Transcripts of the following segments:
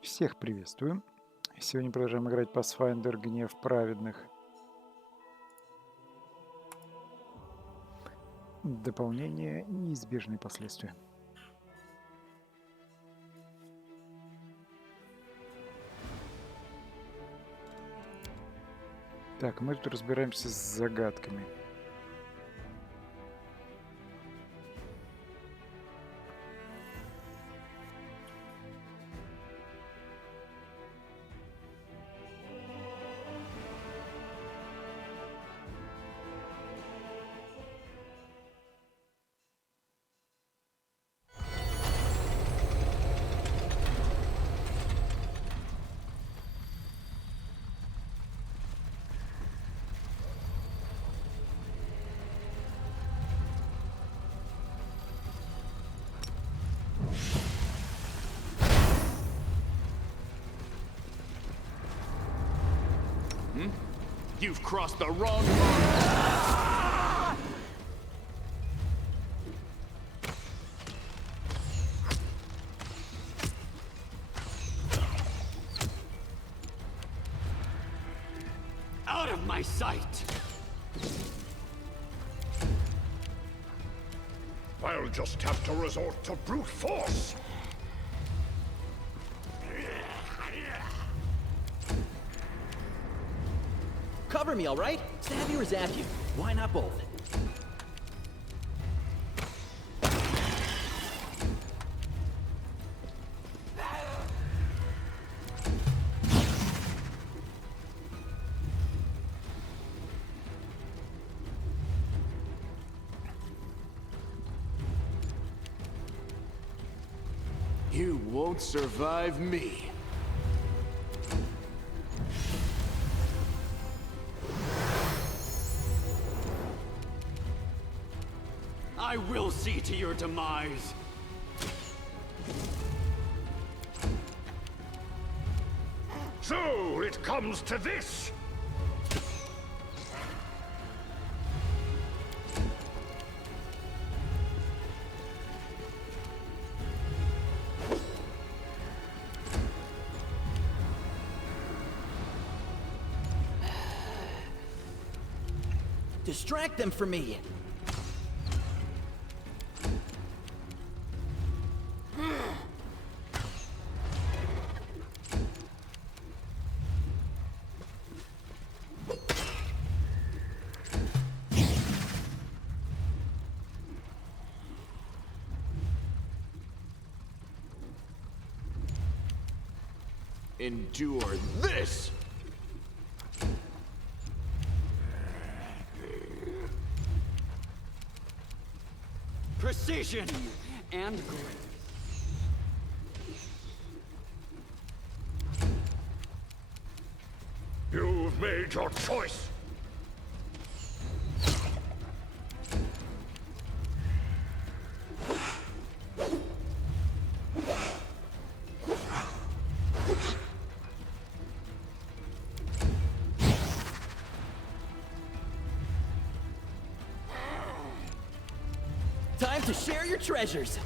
Всех приветствую. Сегодня продолжаем играть Pathfinder Гнев праведных. Дополнение неизбежные последствия. Так, мы тут разбираемся с загадками. You've crossed the wrong line. Out of my sight. I'll just have to resort to brute force. Cover me, all right? Stab you or zap you? Why not both? You won't survive me. I will see to your demise. So it comes to this. Distract them from me. Endure this! Precision and grace. You've made your choice. Time to share your treasures.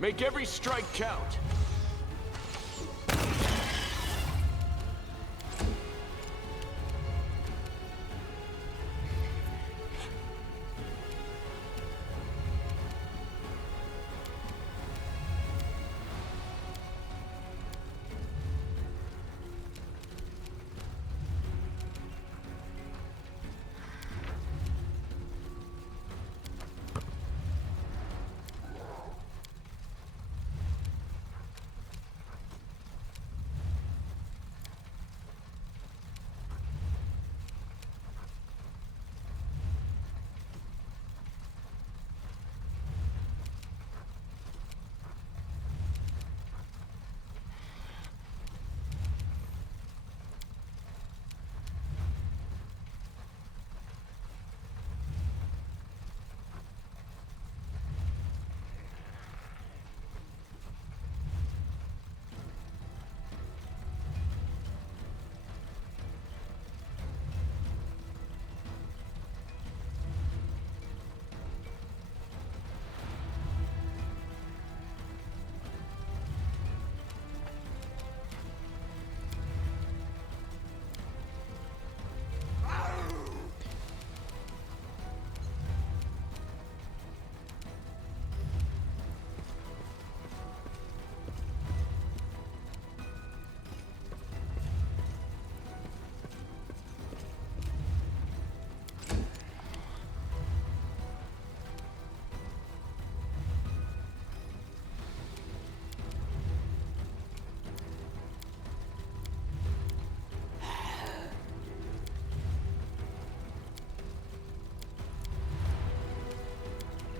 Make every strike count.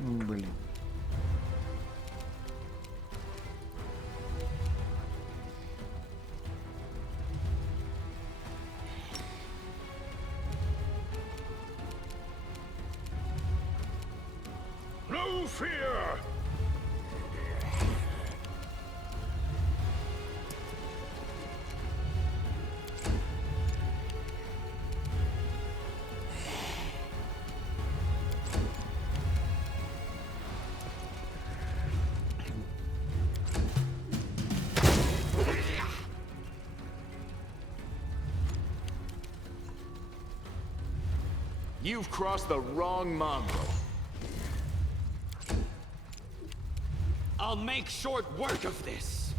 Блин. No fear! You've crossed the wrong mongrel. I'll make short work of this.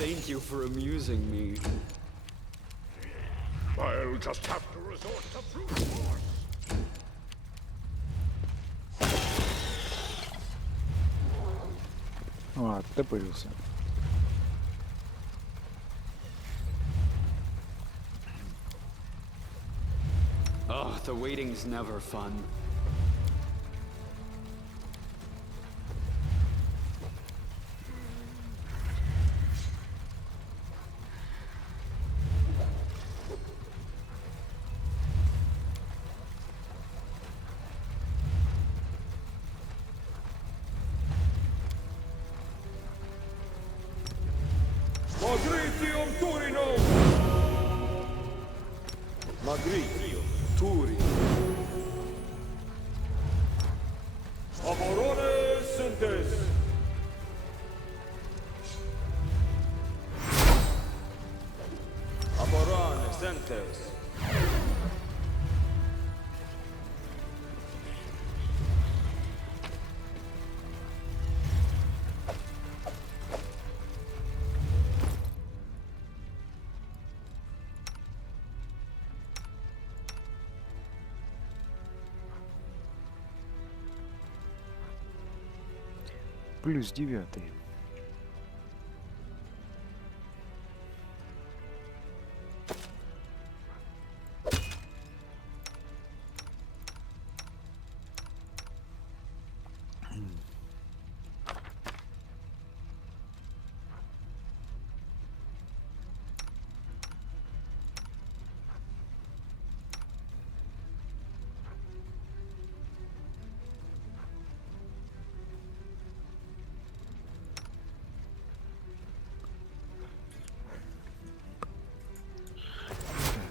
Thank you for amusing me. I'll just have to resort to brute force. А, оттопырился. Oh, the waiting's never fun. Magritrium Turinum! Magritrium Turinum. Aborone Syntes. Aborone Syntes. Плюс 9.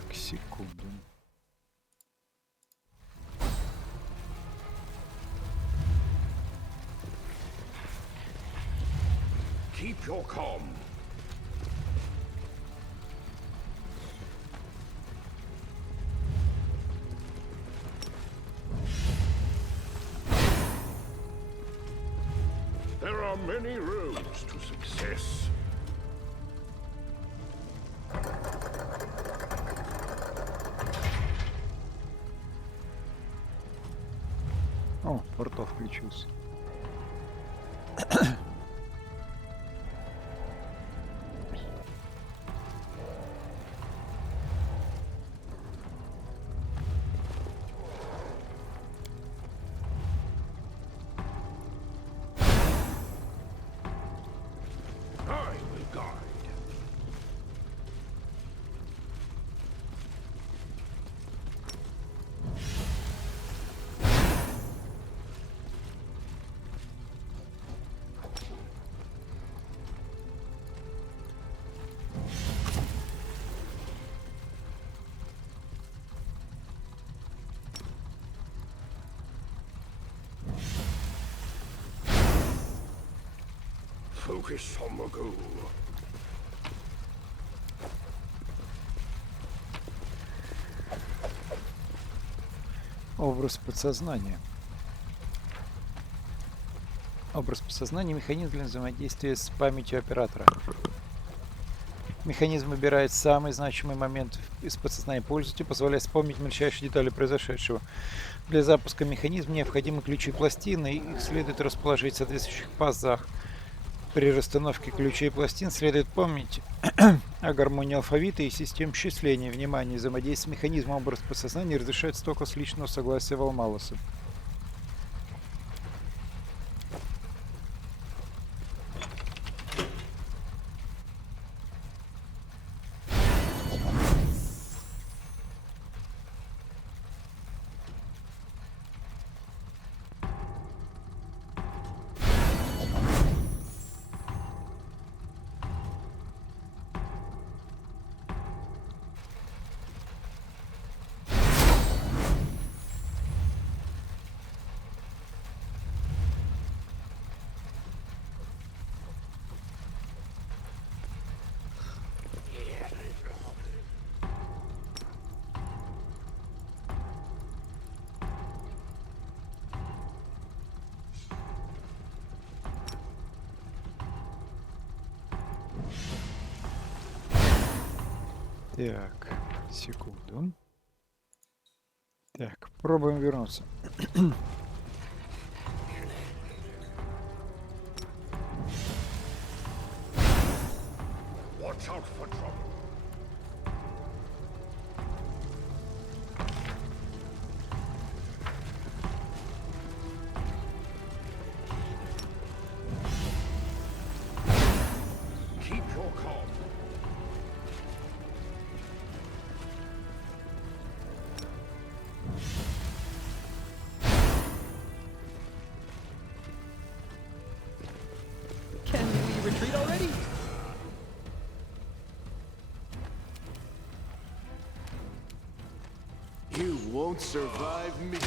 Так, секунду. Keep your calm. There are many roads to success. О, портал включился. I will guide. Focus on the goal. Образ подсознания. Образ подсознания — механизм для взаимодействия с памятью оператора. Механизм выбирает самый значимый момент из подсознания пользователя, позволяя вспомнить мельчайшие детали произошедшего. Для запуска механизма необходимы ключи и пластины, и их следует расположить в соответствующих пазах. При расстановке ключей и пластин следует помнить о гармонии алфавита и систем счисления. Внимание! Взаимодействие с механизмом образ подсознания разрешается только с личного согласия Валмалоса. Так, секунду. Так, пробуем вернуться. Watch out for trouble. Keep your calm. Can we retreat already? You won't survive me.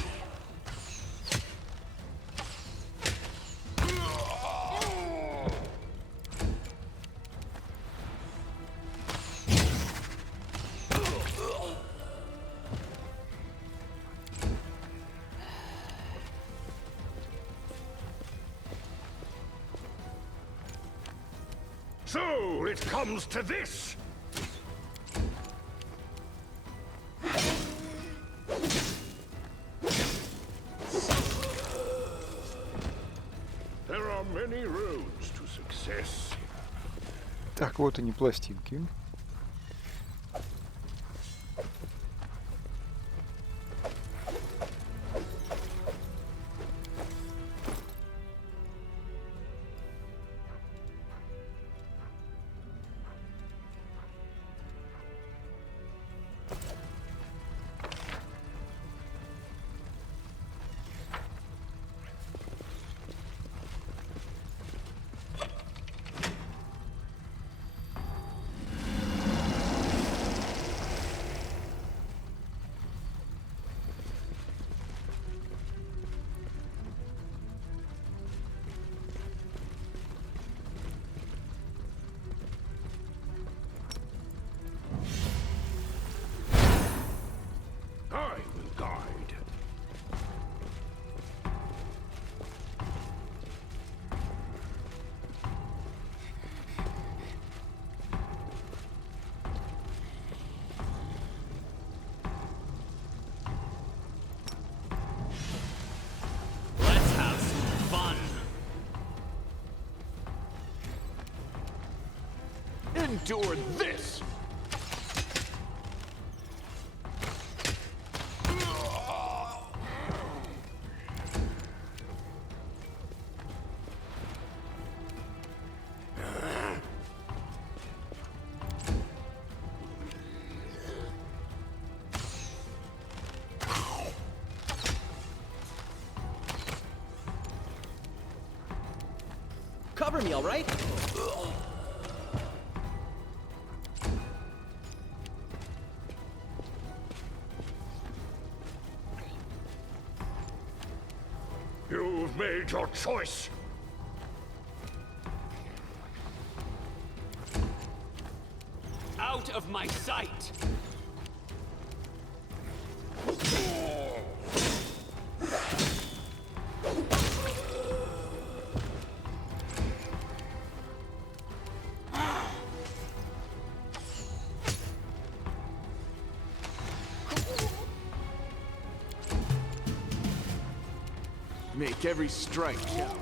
So it comes to this. There are many roads to success. Так, вот они, пластинки. I will guide. Let's have some fun. Endure this! Cover me, all right? You've made your choice. Out of my sight. Make every strike count.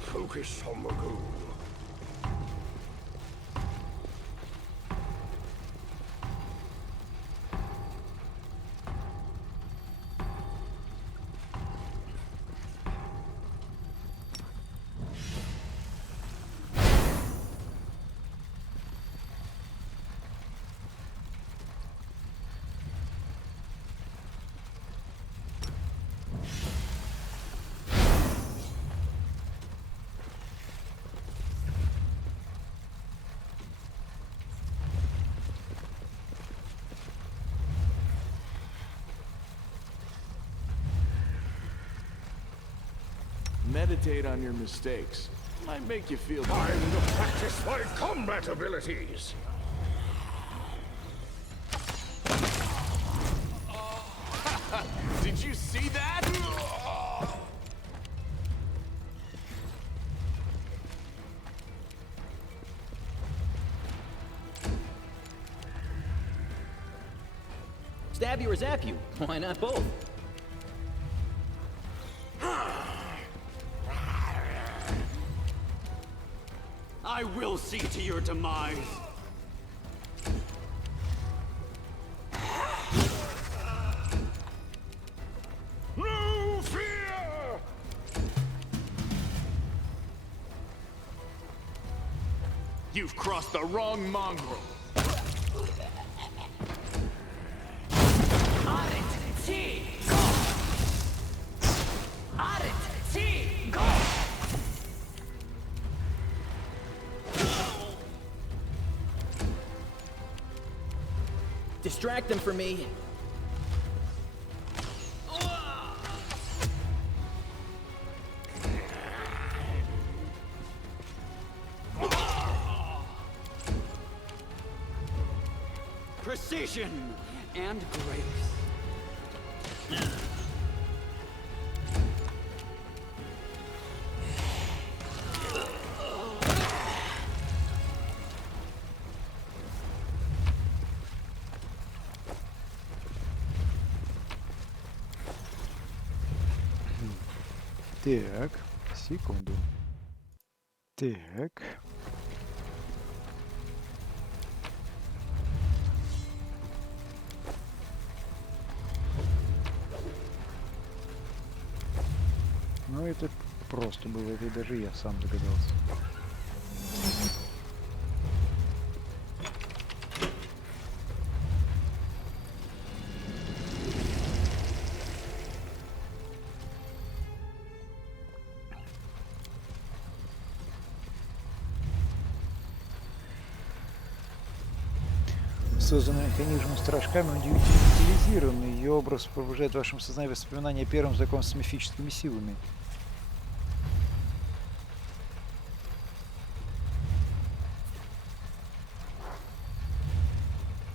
Focus on the goal. Meditate on your mistakes. Might make you feel better. Time to practice my combat abilities. you see that? Stab you or zap you? Why not both? I will see to your demise. No fear! You've crossed the wrong mongrel. Distract them for me. Precision and grace. Так, секунду. Так. Ну, это просто было, это даже я сам догадался. Созданный механизмом страж-камня удивительно детализированный. Ее образ пробуждает в вашем сознании воспоминания о первом знакомстве с мифическими силами.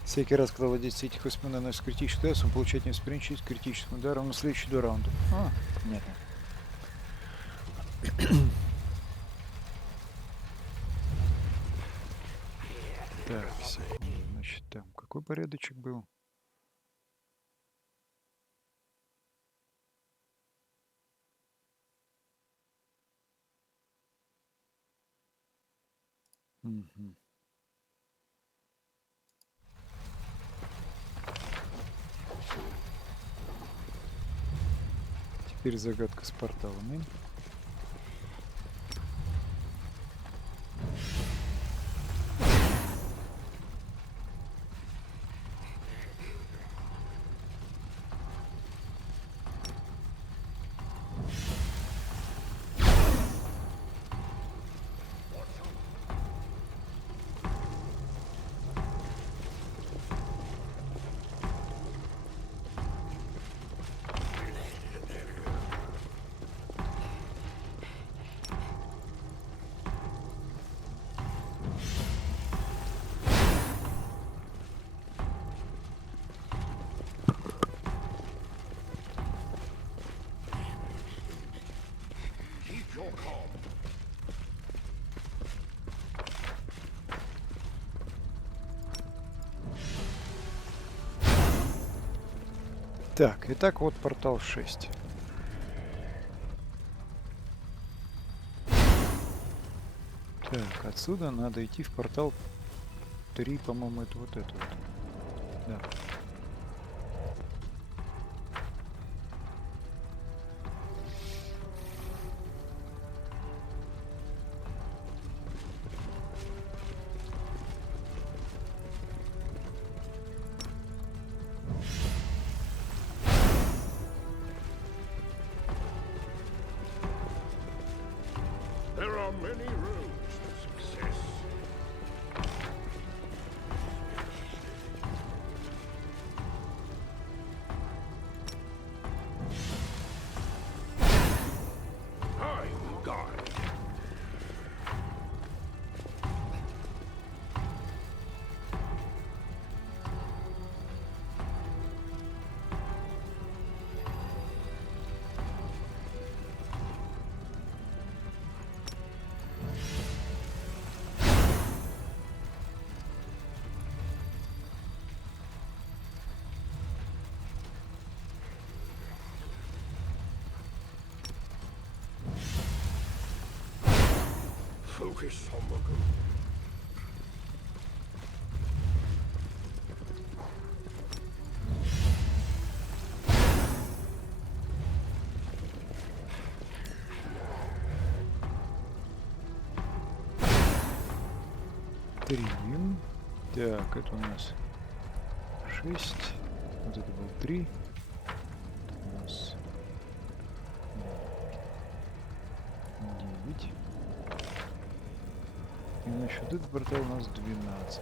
Всякий раз, когда владелец этих воспоминаний наносит критический удар, он получает невосприимчивость к критическим ударам на следующий два раунда. Понятно. Так, секунду. Значит, там какой порядочек был? Угу. Теперь загадка с порталами. Так, итак, вот портал 6. Так, отсюда надо идти в портал 3, по-моему, это вот это вот. Да. There are many roads to success. I will guide. Три. Так, это у нас 6. Вот это был 3. Это у нас 9. И насчет этого портала у нас 12.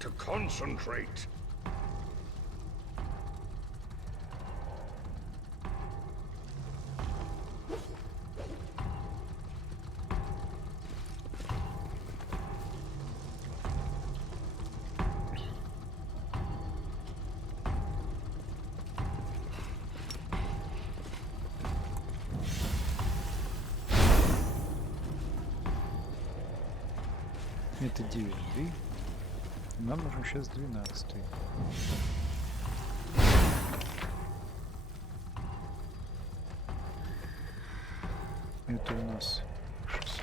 To concentrate. Это 9. Нам нужен сейчас 12. Это у нас 6.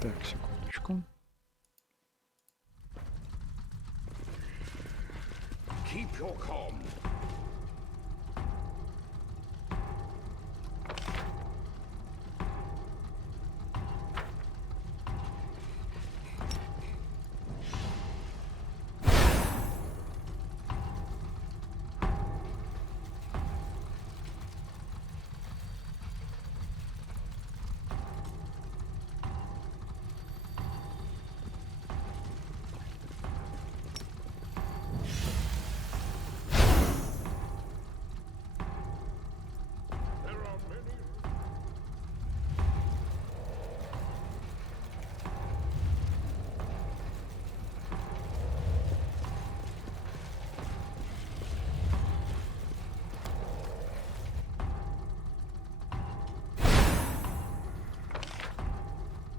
Так, секундочку. Keep your calm.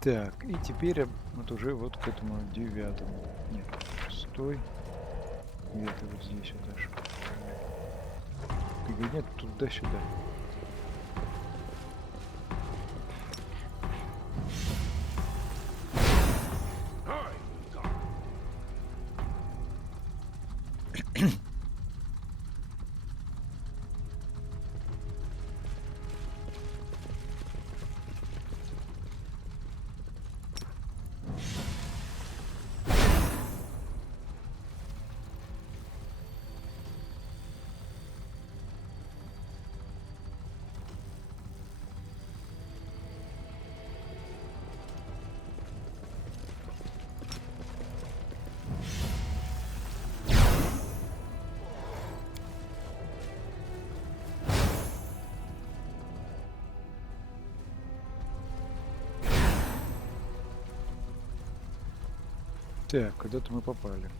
Так, и теперь вот уже вот к этому 9. Нет, 6. И это вот здесь вот аж. Нет, туда-сюда. Так, куда-то мы попали.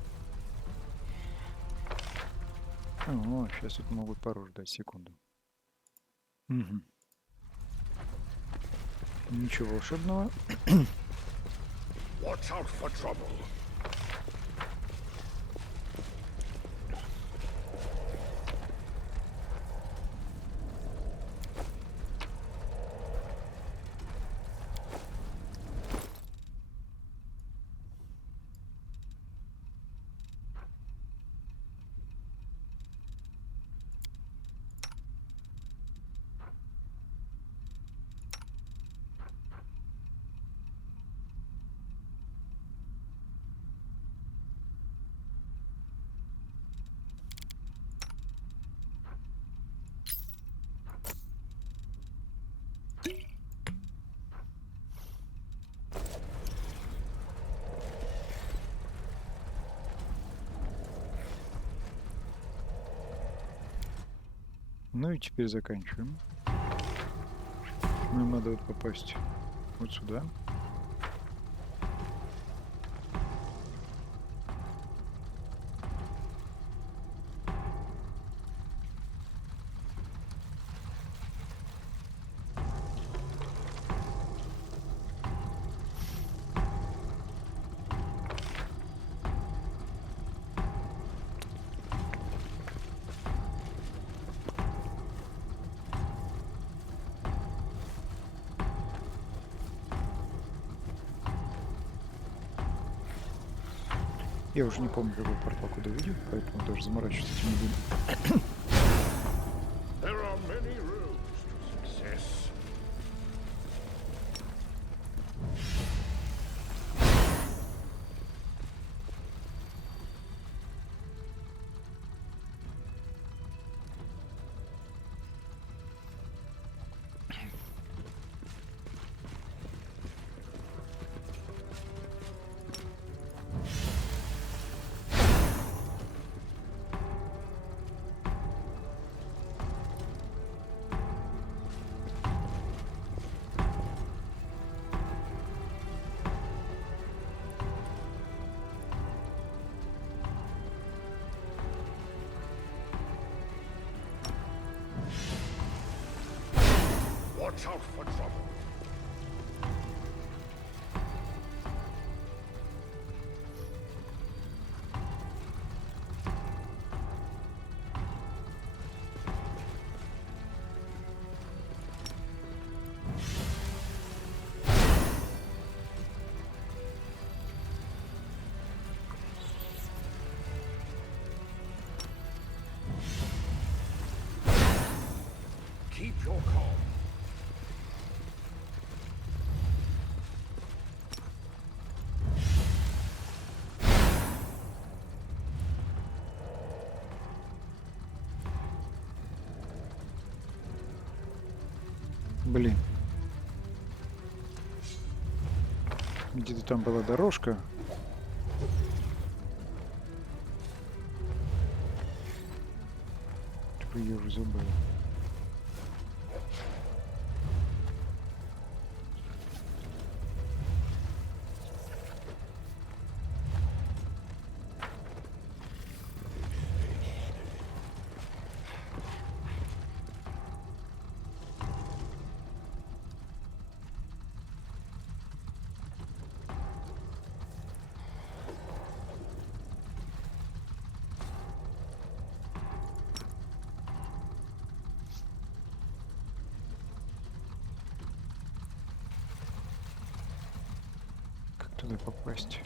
О, сейчас тут могут пару ждать, секунду. Угу. Ничего волшебного. Watch out for trouble. Ну и теперь заканчиваем. Нам надо вот попасть вот сюда. Я уже не помню, какой портал куда ведет, поэтому даже заморачиваться этим не буду. There are many roads to success. Watch out for trouble. Keep your calm. Блин. Где-то там была дорожка. Типа я уже забыл. Туда попасть.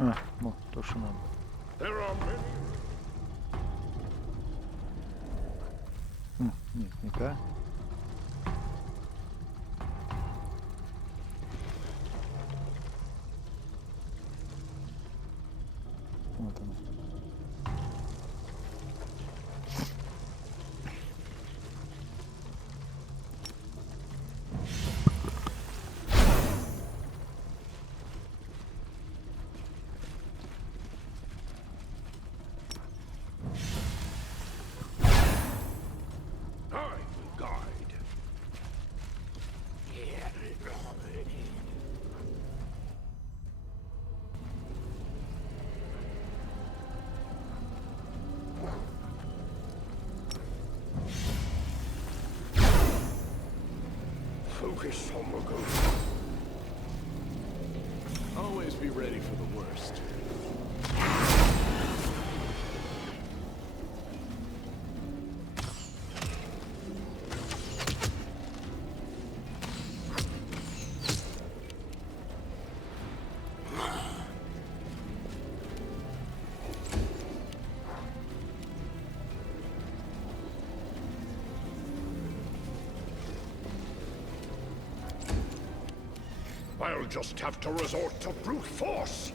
А, ну, то, что надо. There are many. Нет, не та. Вот она. I will guide. Focus on the goal. Always be ready for the worst. I'll just have to resort to brute force.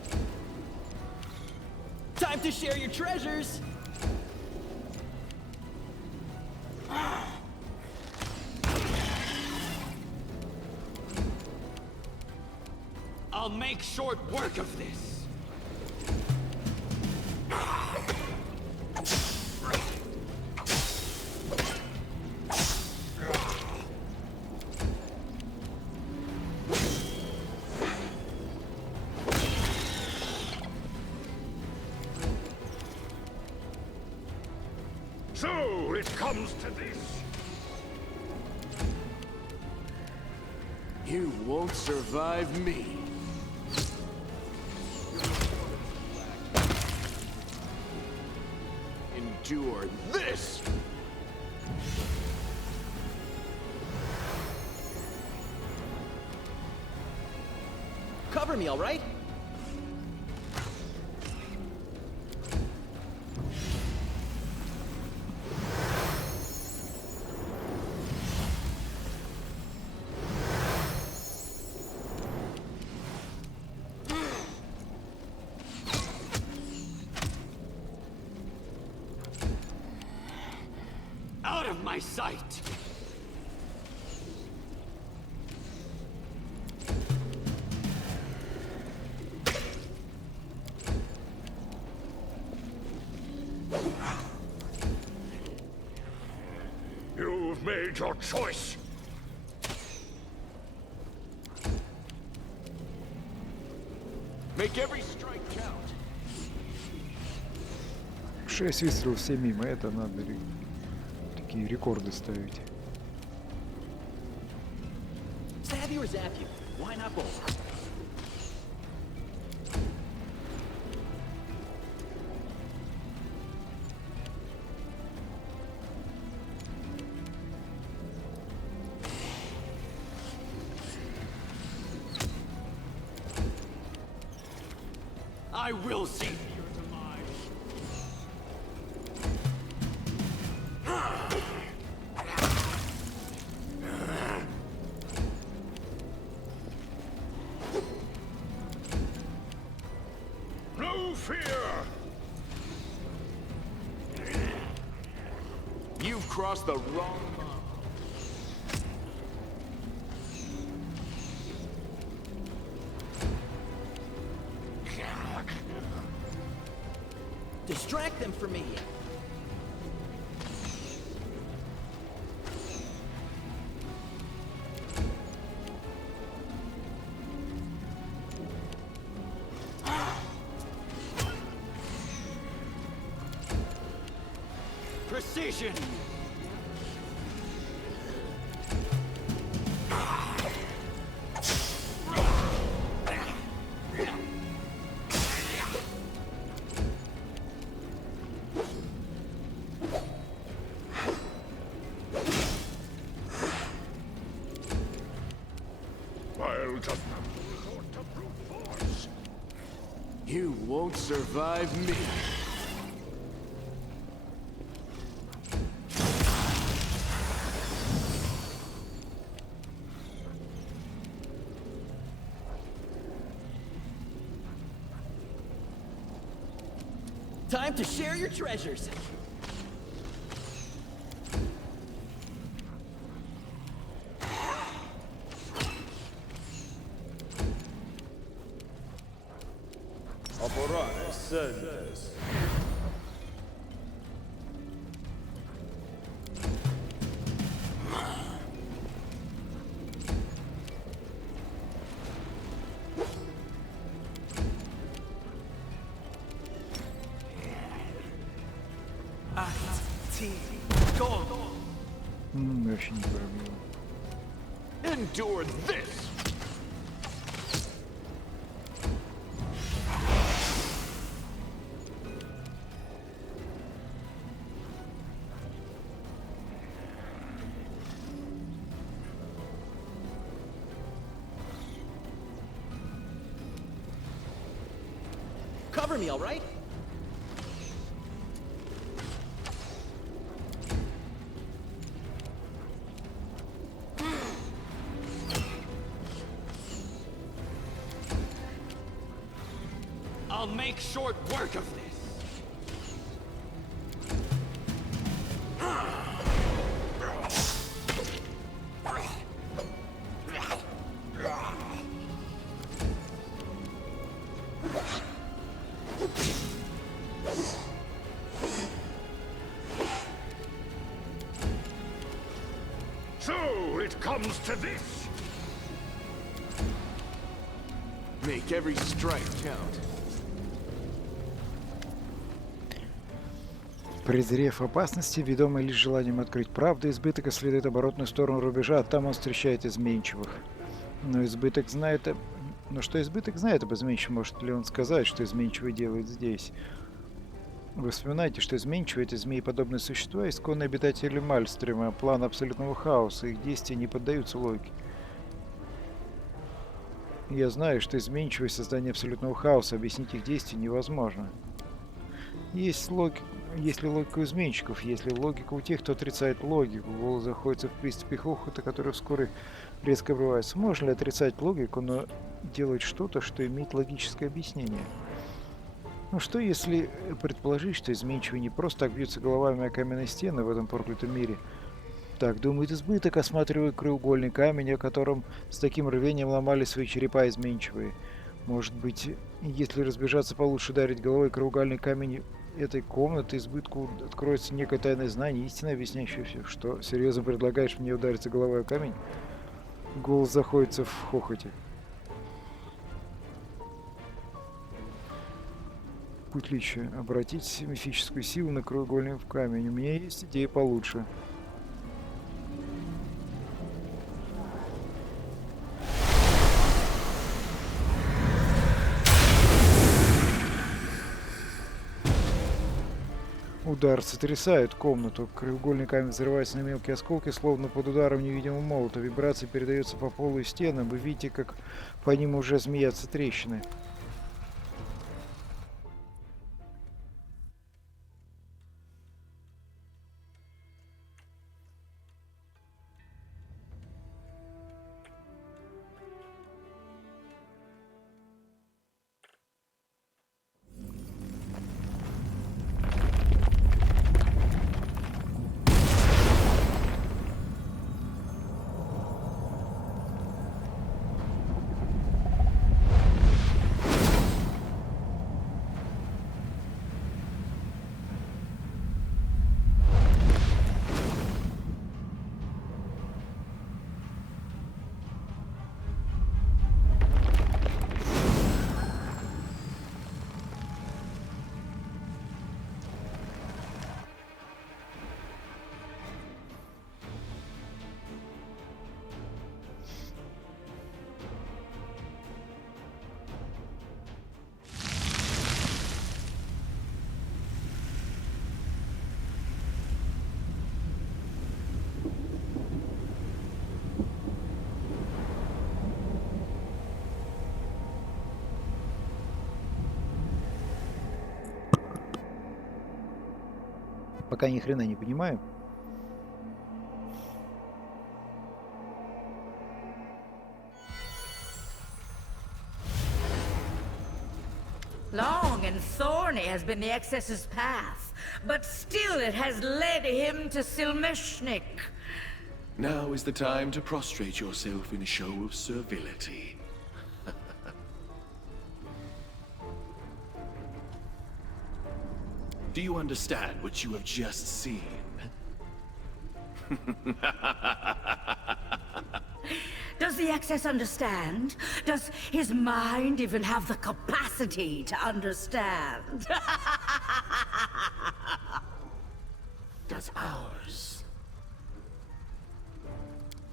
Time to share your treasures! make short work of this. So it comes to this. You won't survive me. Endure this! Cover me, all right? Out of my sight! You've made your choice. Make every strike count. 6 выстрелов, все мимо. Это надо такие рекорды ставить. Stab you or zap you? Why not both? I will see your demise. No fear. You've crossed the wrong line. Distract them for me. Precision! I'll just have to resort to brute force. You won't survive me. Time to share your treasures. Sentence. Вообще не пробил. Endure this! Cover me, all right? I'll make short work of this. So it comes to this. Make every strike count. Презрев опасности, ведомый лишь желанием открыть правду, избыток исследует оборотную сторону рубежа, а там он встречает изменчивых. Но избыток знает... Но что избыток знает об изменчивом? Может ли он сказать, что изменчивый делает здесь? Вы вспоминаете, что изменчивые — это змееподобные существа, исконные обитатели Мальстрема, план абсолютного хаоса, их действия не поддаются логике. Я знаю, что изменчивое создание абсолютного хаоса, объяснить их действия невозможно. Есть ли логика у изменщиков, если логика у тех, кто отрицает логику. Голос заходится в приступе хохота, который вскоре резко обрывается. Можно ли отрицать логику, но делать что-то, что имеет логическое объяснение? Ну что, если предположить, что изменчивые не просто так бьются головами о каменные стены в этом проклятом мире? Так думает избыток, осматривая краеугольный камень, о котором с таким рвением ломали свои черепа изменчивые. Может быть, если разбежаться получше, ударить головой краеугольный камень этой комнаты, избытку откроется некое тайное знание, истинно объясняющее все. Что, серьезно предлагаешь мне удариться головой о камень? Голос заходится в хохоте. Путь личия. Обратить мифическую силу на краеугольный камень. У меня есть идея получше. Удар сотрясает комнату. Краеугольный камень взрывается на мелкие осколки, словно под ударом невидимого молота. Вибрация передается по полу и стенам. Вы видите, как по ним уже змеятся трещины. Пока ни хрена не понимаю. Long and thorny has been the excess's path, but still it has led him to Ssila'mешник. Now is the time to prostrate yourself in a show of servility. Do you understand what you have just seen? Does the excess understand? Does his mind even have the capacity to understand? Does ours?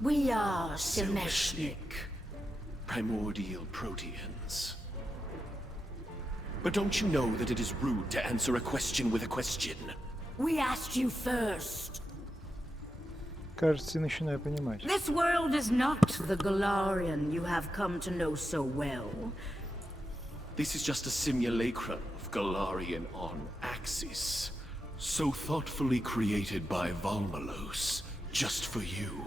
We are Ssila'mешnik. Primordial Proteans. But don't you know that it is rude to answer a question with a question? We asked you first. Кажется, начинаю понимать. This world is not the Galarian you have come to know so well. This is just a simulacrum of Galarian on Axis. So thoughtfully created by Valmalos, just for you.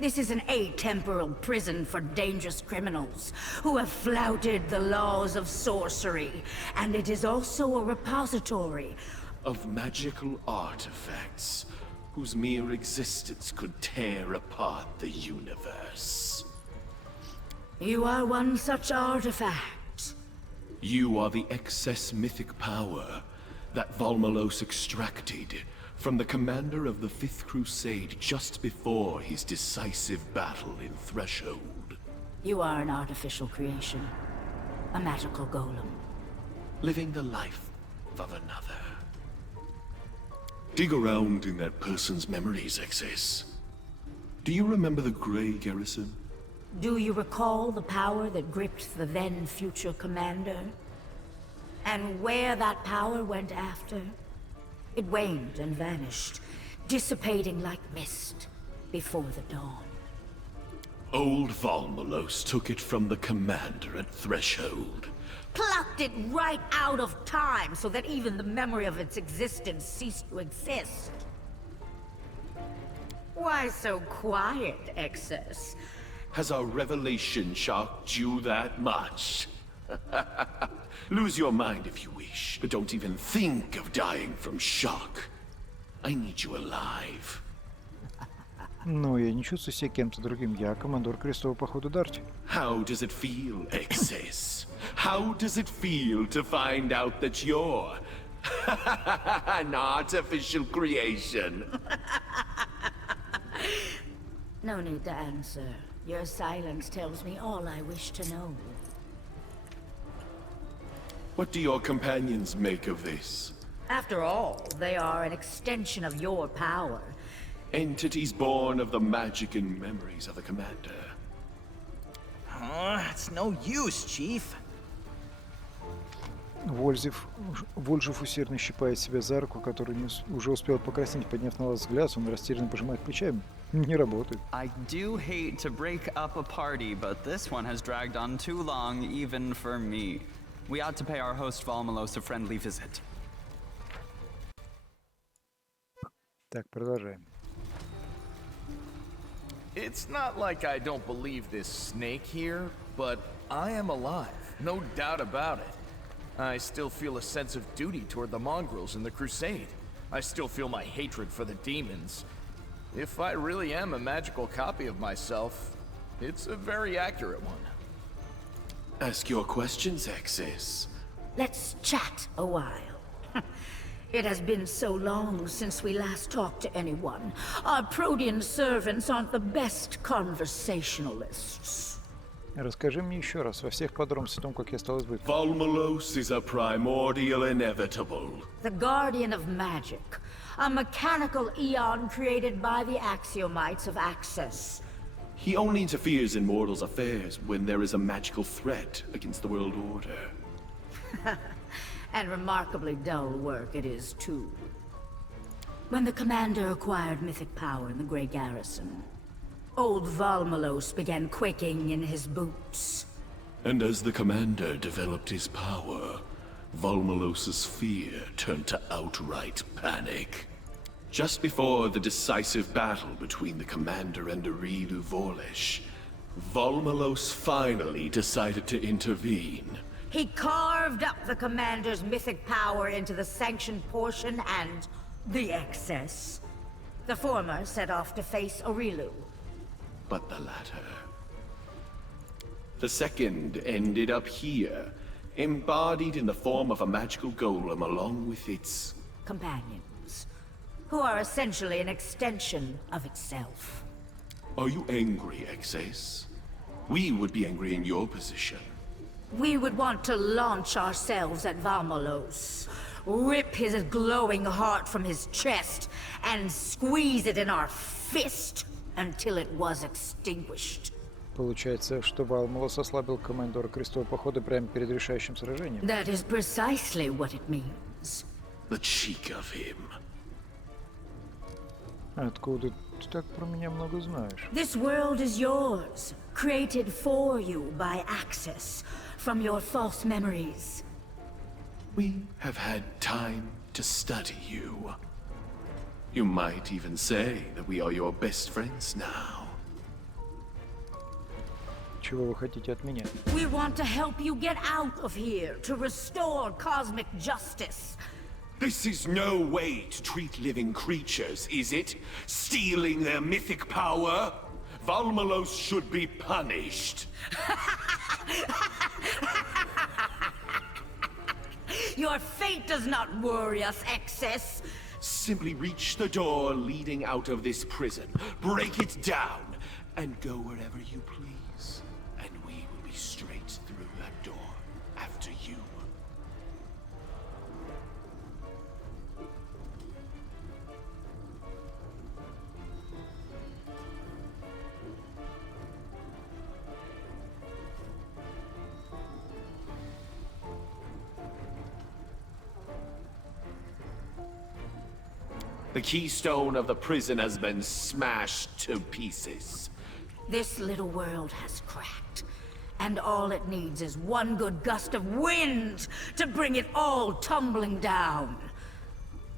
This is an atemporal prison for dangerous criminals who have flouted the laws of sorcery, and it is also a repository Of magical artifacts, whose mere existence could tear apart the universe. You are one such artifact. You are the excess mythic power that Volmalos extracted from the commander of the Fifth Crusade just before his decisive battle in Threshold. You are an artificial creation. A magical golem. Living the life of another. Dig around in that person's memories, XS. Do you remember the Grey Garrison? Do you recall the power that gripped the then future commander? And where that power went after? It waned and vanished, dissipating like mist before the dawn. Old Volmalos took it from the commander at Threshold. Plucked it right out of time so that even the memory of its existence ceased to exist. Why so quiet, Excess? Has our revelation shocked you that much? Lose your mind if you wish, but don't even think of dying from shock. I need you alive. Ну, я не чувствую себя кем-то другим. Я командор крестового похода Дарти. How does it feel, Excess? How does it feel to find out that you're an artificial creation? No need to answer. Your silence tells me all I wish to know. What do your companions make of this? After all, they are an extension of your power. Entities born of the magic and memories of the commander. It's no use, Chief. Вольжев усердно щипает себя за руку, который уже успел покраснеть, подняв на вас взгляд, он растерянно пожимает плечами. Не работает. I do hate to break up a party, but this one has dragged on too long, even for me. We ought to pay our host Volmalos a friendly visit. Так, продолжаем. It's not like I don't believe this snake here, but I am alive, no doubt about it. I still feel a sense of duty toward the mongrels in the Crusade. I still feel my hatred for the demons. If I really am a magical copy of myself, it's a very accurate one. Ask your questions, Excess. Let's chat a while. It has been so long since we last talked to anyone. Our Protean servants aren't the best conversationalists. Расскажи мне еще раз во всех подробностях о том, как я стал избытком. Volmalos is a primordial inevitable. The guardian of magic. A mechanical eon created by the axiomites of Access. He only interferes in mortals' affairs when there is a magical threat against the world order. And remarkably dull work it is, too. When the commander acquired mythic power in the Grey Garrison, old Volmalos began quaking in his boots. And as the commander developed his power, Volmalos's fear turned to outright panic. Just before the decisive battle between the commander and Arilu Vorlesh, Volmalos finally decided to intervene. He carved up the commander's mythic power into the sanctioned portion and the excess. The former set off to face Arilu. But the latter. The second ended up here, embodied in the form of a magical golem along with its Companions, who are essentially an extension of itself. Are you angry, Excess? We would be angry in your position. We would want to launch ourselves at Volmalos, rip his glowing heart from his chest, and squeeze it in our fist until it was extinguished. Получается, что Волмалос ослабил командора крестового похода прямо перед решающим сражением. That is precisely what it means. The cheek of him. Откуда ты так про меня много знаешь? This world is yours, created for you by Access, from your false memories. We have had time to study you. You might even say that we are your best friends now. Чего вы хотите от меня? We want to help you get out of here, to restore cosmic justice. This is no way to treat living creatures, is it? Stealing their mythic power? Volmalos should be punished. Your fate does not worry us, Excess. Simply reach the door leading out of this prison, break it down, and go wherever you please. And we will be straight through that door after you. The keystone of the prison has been smashed to pieces. This little world has cracked, and all it needs is one good gust of wind to bring it all tumbling down.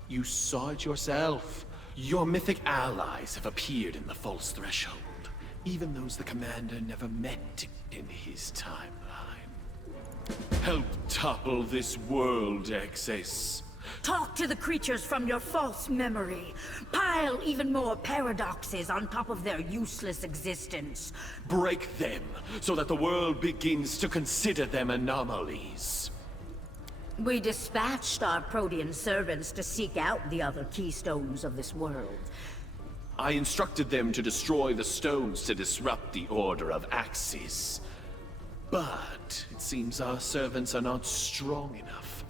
You saw it yourself. Your mythic allies have appeared in the false threshold, even those the commander never met in his timeline. Help topple this world, Excess. Talk to the creatures from your false memory. Pile even more paradoxes on top of their useless existence. Break them, so that the world begins to consider them anomalies. We dispatched our Protean servants to seek out the other keystones of this world. I instructed them to destroy the stones to disrupt the Order of Axis. But it seems our servants are not strong enough.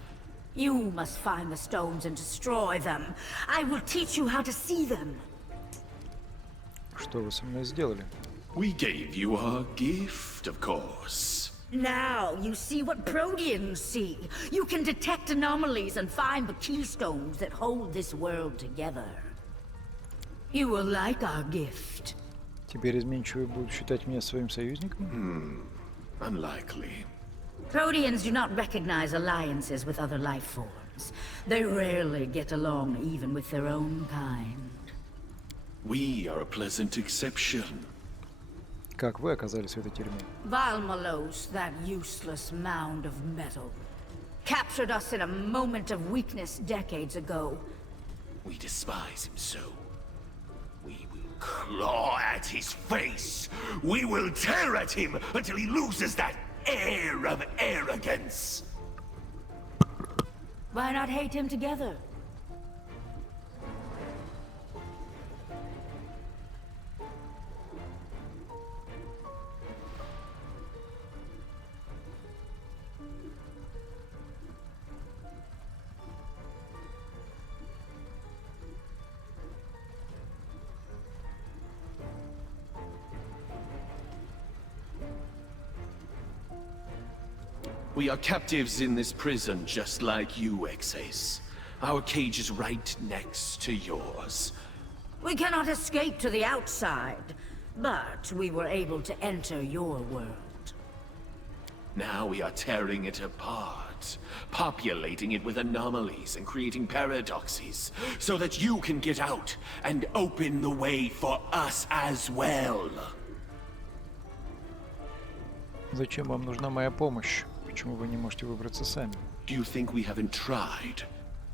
You must find the stones and destroy them. I will teach you how to see them. Что вы со мной сделали? We gave you our gift, of course. Now you see what Proteans see. You can detect anomalies and find the keystones that hold this world together. You will like our gift. Теперь изменчивые будут считать меня своим союзником? Unlikely. Proteans do not recognize alliances with other life forms. They rarely get along even with their own kind. We are a pleasant exception. Как вы оказались в этой тюрьме? Valmalos, that useless mound of metal, captured us in a moment of weakness decades ago. We despise him so. We will claw at his face. We will tear at him until he loses that air of arrogance. Why not hate him together? We are captives in this prison, just like you, Excess. Our cage is right next to yours. We cannot escape to the outside, but we were able to enter your world. Now we are tearing it apart, populating it with anomalies and creating paradoxes, so that you can get out and open the way for us as well. Зачем вам нужна моя помощь? Почему вы не можете выбраться сами? Do you think we haven't tried?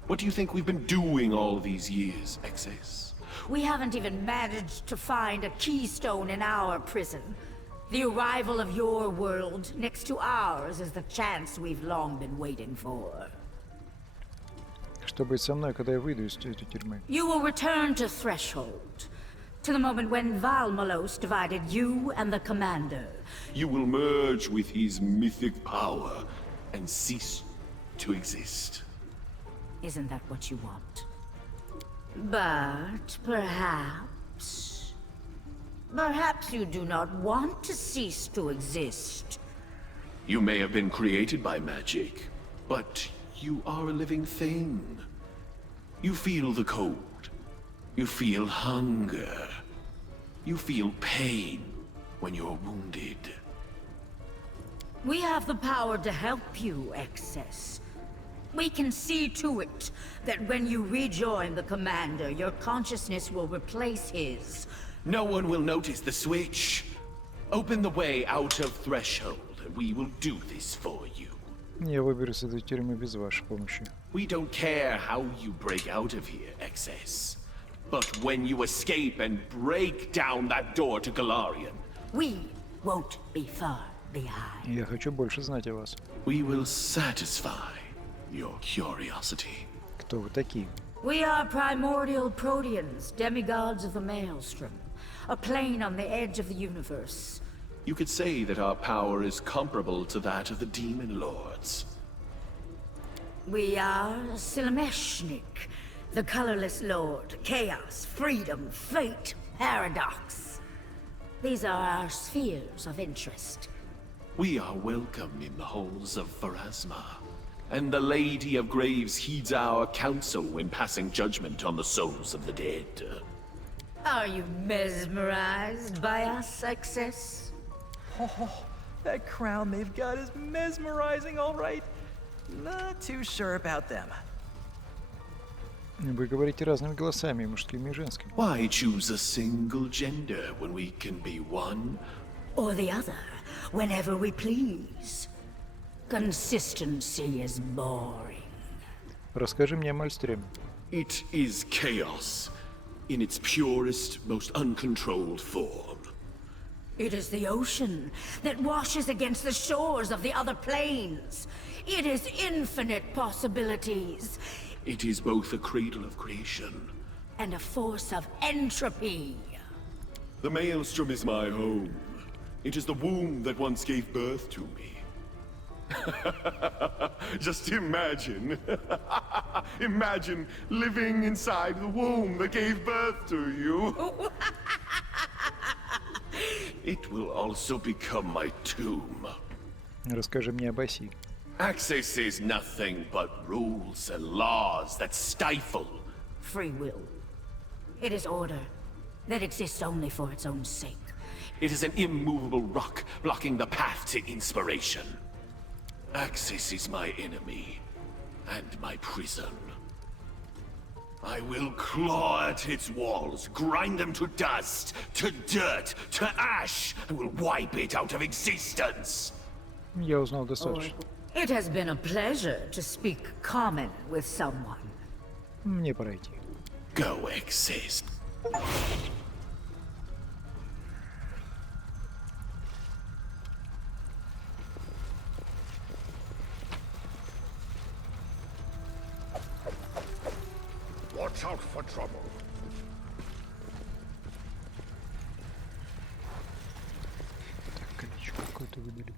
What do you think we've been doing all these years, Excess? We haven't even managed to find a keystone in our prison. The arrival of your world next to ours is the chance we've long been waiting for. Что будет со мной, когда я выйду из этой тюрьмы? You will return to Threshold, to the moment when Valmalos divided you and the Commander. You will merge with his mythic power and cease to exist. Isn't that what you want? But perhaps you do not want to cease to exist. You may have been created by magic, but you are a living thing. You feel the cold. You feel hunger. You feel pain when you're wounded. We have the power to help you, Excess. We can see to it that when you rejoin the Commander, your consciousness will replace his. No one will notice the switch. Open the way out of Threshold, and we will do this for you. Я выберусь из этой тюрьмы без вашей помощи. We don't care how you break out of here, Excess. But when you escape and break down that door to Galarian, We won't be far behind. Я хочу больше знать о вас. we will satisfy your curiosity. Кто вы такие? We are primordial Proteans, demigods of the Maelstrom, a plane on the edge of the universe. You could say that our power is comparable to that of the demon lords. We are Ssila'mешник, the colorless lord, chaos, freedom, fate, paradox. These are our spheres of interest. We are welcome in the halls of Pharasma, and the Lady of Graves heeds our counsel when passing judgment on the souls of the dead. Are you mesmerized by our success? Oh, that crown they've got is mesmerizing, all right. Not too sure about them. Вы говорите разными голосами, и мужскими и женскими. Why choose a single gender when we can be one? Or the other, whenever we please. Consistency is boring. Расскажи мне о Мальстреме. It is chaos in its purest, most uncontrolled form. It is the ocean that washes against the shores of the other planes. It is infinite possibilities. It is both a cradle of creation and a force of entropy. The Maelstrom is my home. It is the womb that once gave birth to me. Just imagine. Imagine living inside the womb that gave birth to you. It will also become my tomb. Расскажи мне об Оси. Access is nothing but rules and laws that stifle. Free will. It is order that exists only for its own sake. It is an immovable rock blocking the path to inspiration. Access is my enemy and my prison. I will claw at its walls, grind them to dust, to dirt, to ash, and will wipe it out of existence. Я узнал достаточно. It has been a pleasure to speak common with someone. Мне пора идти. Go exist. Watch out for trouble. Так, колечко какое-то выдали.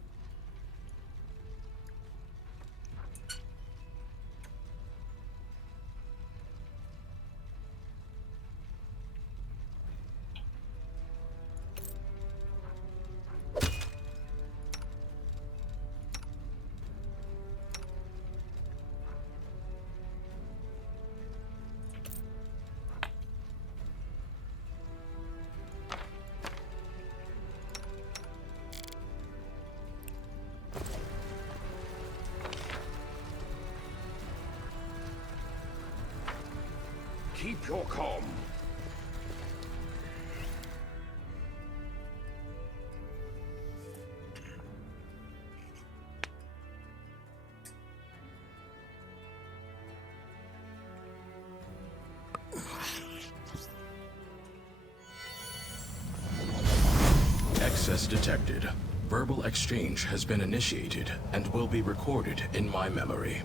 Keep your calm. Access detected. Verbal exchange has been initiated and will be recorded in my memory.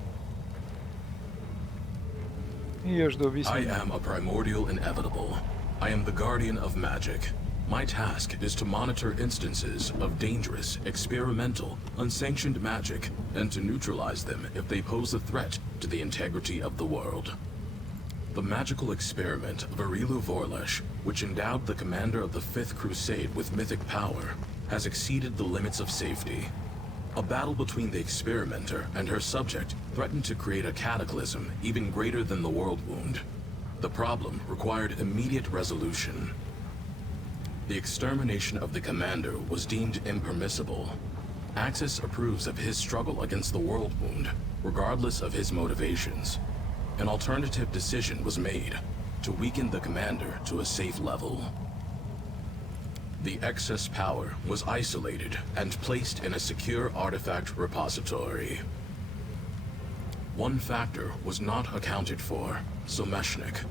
Я жду I объяснения. am a primordial inevitable. I am the guardian of magic. My task is to monitor instances of dangerous, experimental, unsanctioned magic, and to neutralize them if they pose a threat to the integrity of the world. The magical experiment of Arilu Vorlesh, which endowed the commander of the Fifth Crusade with mythic power, has exceeded the limits of safety. A battle between the experimenter and her subject threatened to create a cataclysm even greater than the world wound. The problem required immediate resolution. The extermination of the commander was deemed impermissible. Axis approves of his struggle against the world wound, regardless of his motivations. An alternative decision was made to weaken the commander to a safe level. The excess power was isolated and placed in a secure artifact repository. One factor was not accounted for, Ssila'mешник.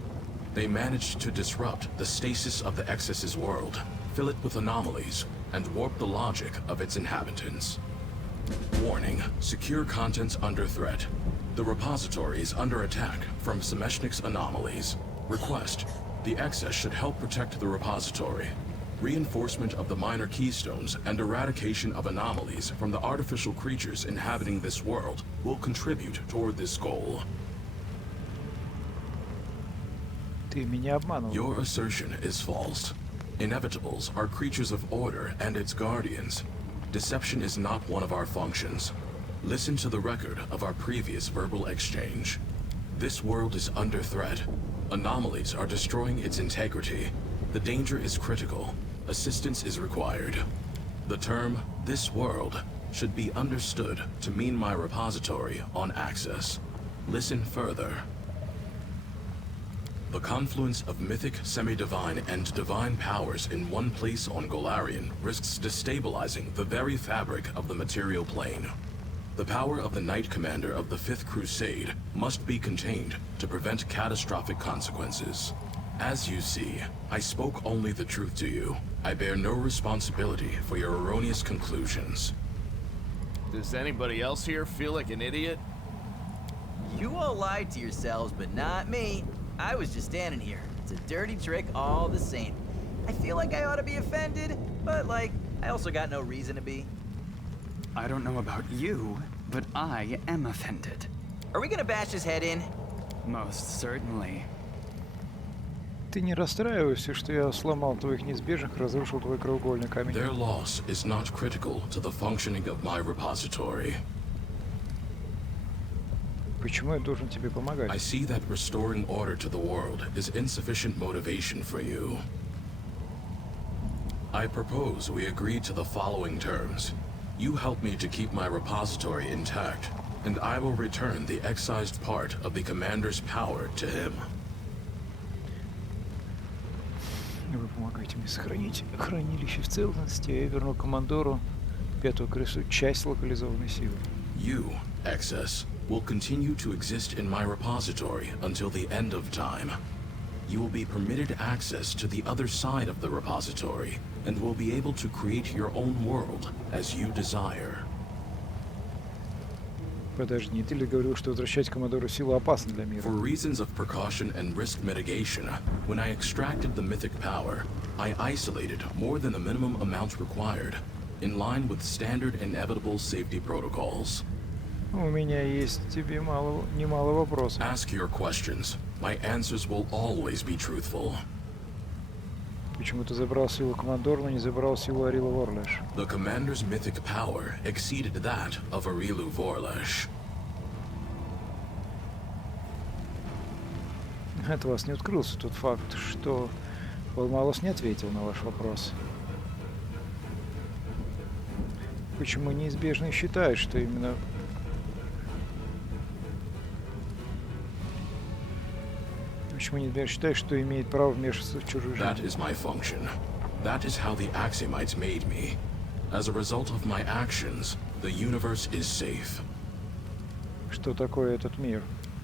They managed to disrupt the stasis of the excess's world, fill it with anomalies, and warp the logic of its inhabitants. Warning, secure contents under threat. The repository is under attack from Ssila'meshnik's anomalies. Request: the excess should help protect the repository. Reinforcement of the minor keystones and eradication of anomalies from the artificial creatures inhabiting this world will contribute toward this goal. Ты меня обманул. Your assertion is false. Inevitables are creatures of order and its guardians. Deception is not one of our functions. Listen to the record of our previous verbal exchange. This world is under threat. Anomalies are destroying its integrity. The danger is critical. Assistance is required. The term, this world, should be understood to mean my repository on Axis. Listen further. The confluence of mythic, semi-divine, and divine powers in one place on Golarion risks destabilizing the very fabric of the material plane. The power of the Knight Commander of the Fifth Crusade must be contained to prevent catastrophic consequences. As you see, I spoke only the truth to you. I bear no responsibility for your erroneous conclusions. Does anybody else here feel like an idiot? You all lied to yourselves, but not me. I was just standing here. It's a dirty trick all the same. I feel like I ought to be offended, but like, I also got no reason to be. I don't know about you, but I am offended. Are we gonna bash his head in? Most certainly. Ты не расстраивайся, что я сломал твоих неизбежных, разрушил твой краеугольный камень. Their loss is not critical to the functioning of my repository. Почему я должен тебе помогать? I see that restoring order to the world is insufficient motivation for you. I propose we agree to the following terms. You help me to keep my repository intact, and I will return the excised part of the commander's power to him. Вы помогаете мне сохранить хранилище в целостности, а я верну командору пятую крысу часть локализованной силы. You, Excess, will continue to exist in my repository until the end of time. You will be permitted access to the other side of the repository, and will be able to create your own world as you desire. Подожди, не ты ли говорил, что возвращать командору силу опасно для мира? For reasons of precaution and risk mitigation, when I extracted the mythic power, I isolated more than the minimum amount required, in line with standard inevitable safety protocols. У меня есть к тебе немало вопросов. Ask your questions. My answers will always be truthful. Почему ты забрал силу командора, но не забрал силу Арила Ворлеш? The commander's mythic power exceeded that of Arilu Vorlesh. От вас не открылся тот факт, что Волмалос не ответил на ваш вопрос. Почему неизбежно считает, что именно... Почему неизбежно считает, что имеет право вмешиваться в чужую жизнь? That is my function. That is how the Axiomites made me. As a result of my actions, the universe is safe. Что такое этот мир?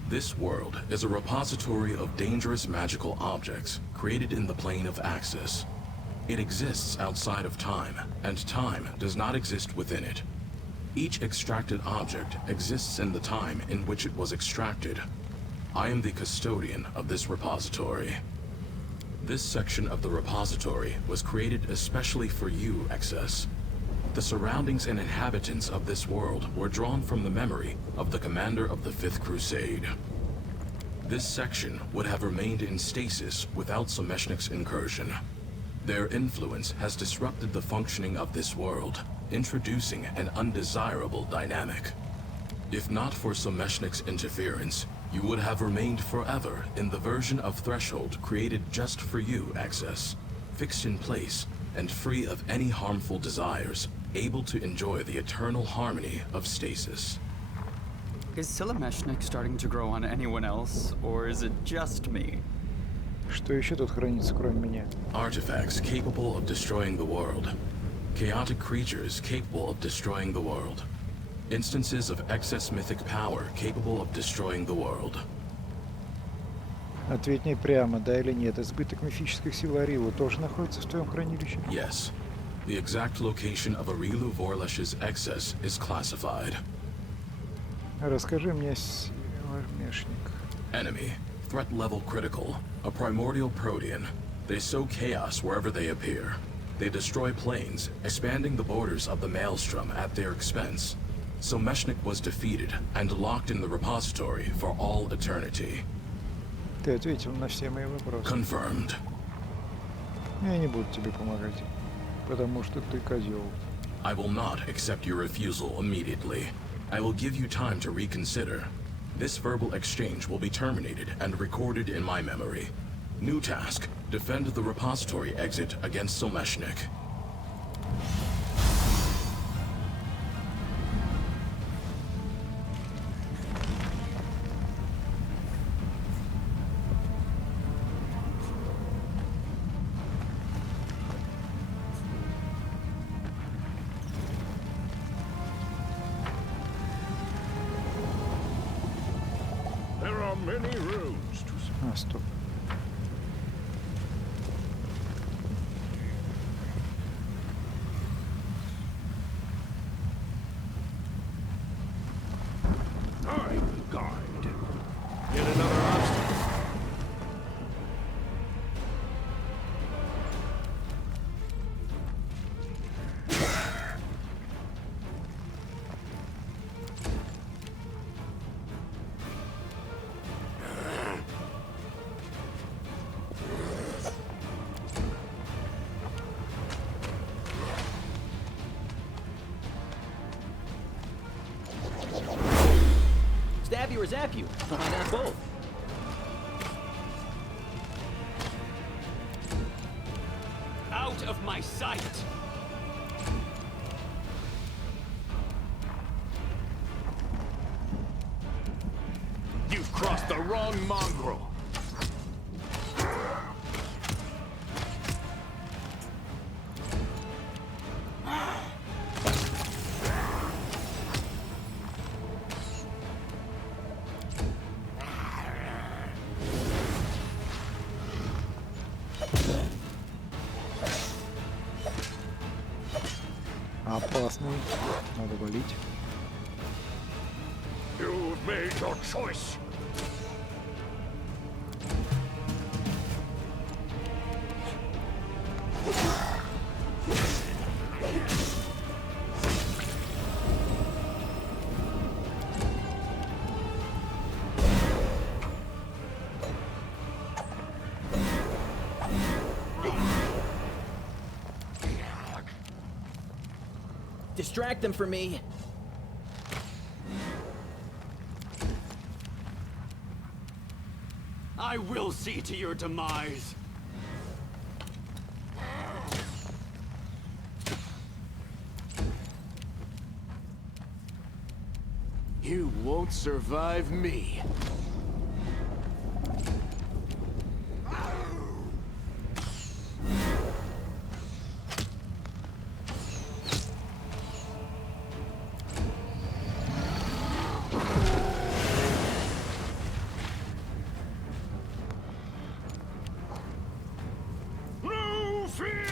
This world is a repository of dangerous magical objects created in the plane of Axis. It exists outside of time, and time does not exist within it. Each extracted object exists in the time in which it was extracted. I am the custodian of this repository. This section of the repository was created especially for you, Excess. The surroundings and inhabitants of this world were drawn from the memory of the commander of the Fifth Crusade. This section would have remained in stasis without Ssila'meshnik's incursion. Their influence has disrupted the functioning of this world, introducing an undesirable dynamic. If not for Ssila'meshnik's interference, you would have remained forever in the version of Threshold created just for you, Access, fixed in place and free of any harmful desires, able to enjoy the eternal harmony of stasis. Is Ssila'meshnik starting to grow on anyone else, or is it just me? Что еще тут хранится, кроме меня? Artifacts capable of destroying the world. Chaotic creatures capable of destroying the world. Instances of excess mythic power capable of destroying the world. Ответь мне прямо, да или нет. Избыток мифических сил Арилу тоже находится в твоем хранилище? Yes. The exact location of Arilu Vorlesh's excess is classified. Расскажи мне Ссила'мешник. Enemy. Threat level critical. A primordial protean. They sow chaos wherever they appear. They destroy planes, expanding the borders of the maelstrom at their expense. Ссила'мешник was defeated and locked in the repository for all eternity. Ты ответил на все мои вопросы. Confirmed. Я не буду тебе помогать, потому что ты козел. I will not accept your refusal immediately. I will give you time to reconsider. This verbal exchange will be terminated and recorded in my memory. New task. Defend the repository exit against Ссила'мешник. There are many roads to... А, стоп. I guide. Yet another obstacle. Stab you or zap you? Why not both? Out of my sight! You've crossed the wrong mongrel. Опасный. Надо валить. You've made your choice. Distract them from me. I will see to your demise. You won't survive me. No fear!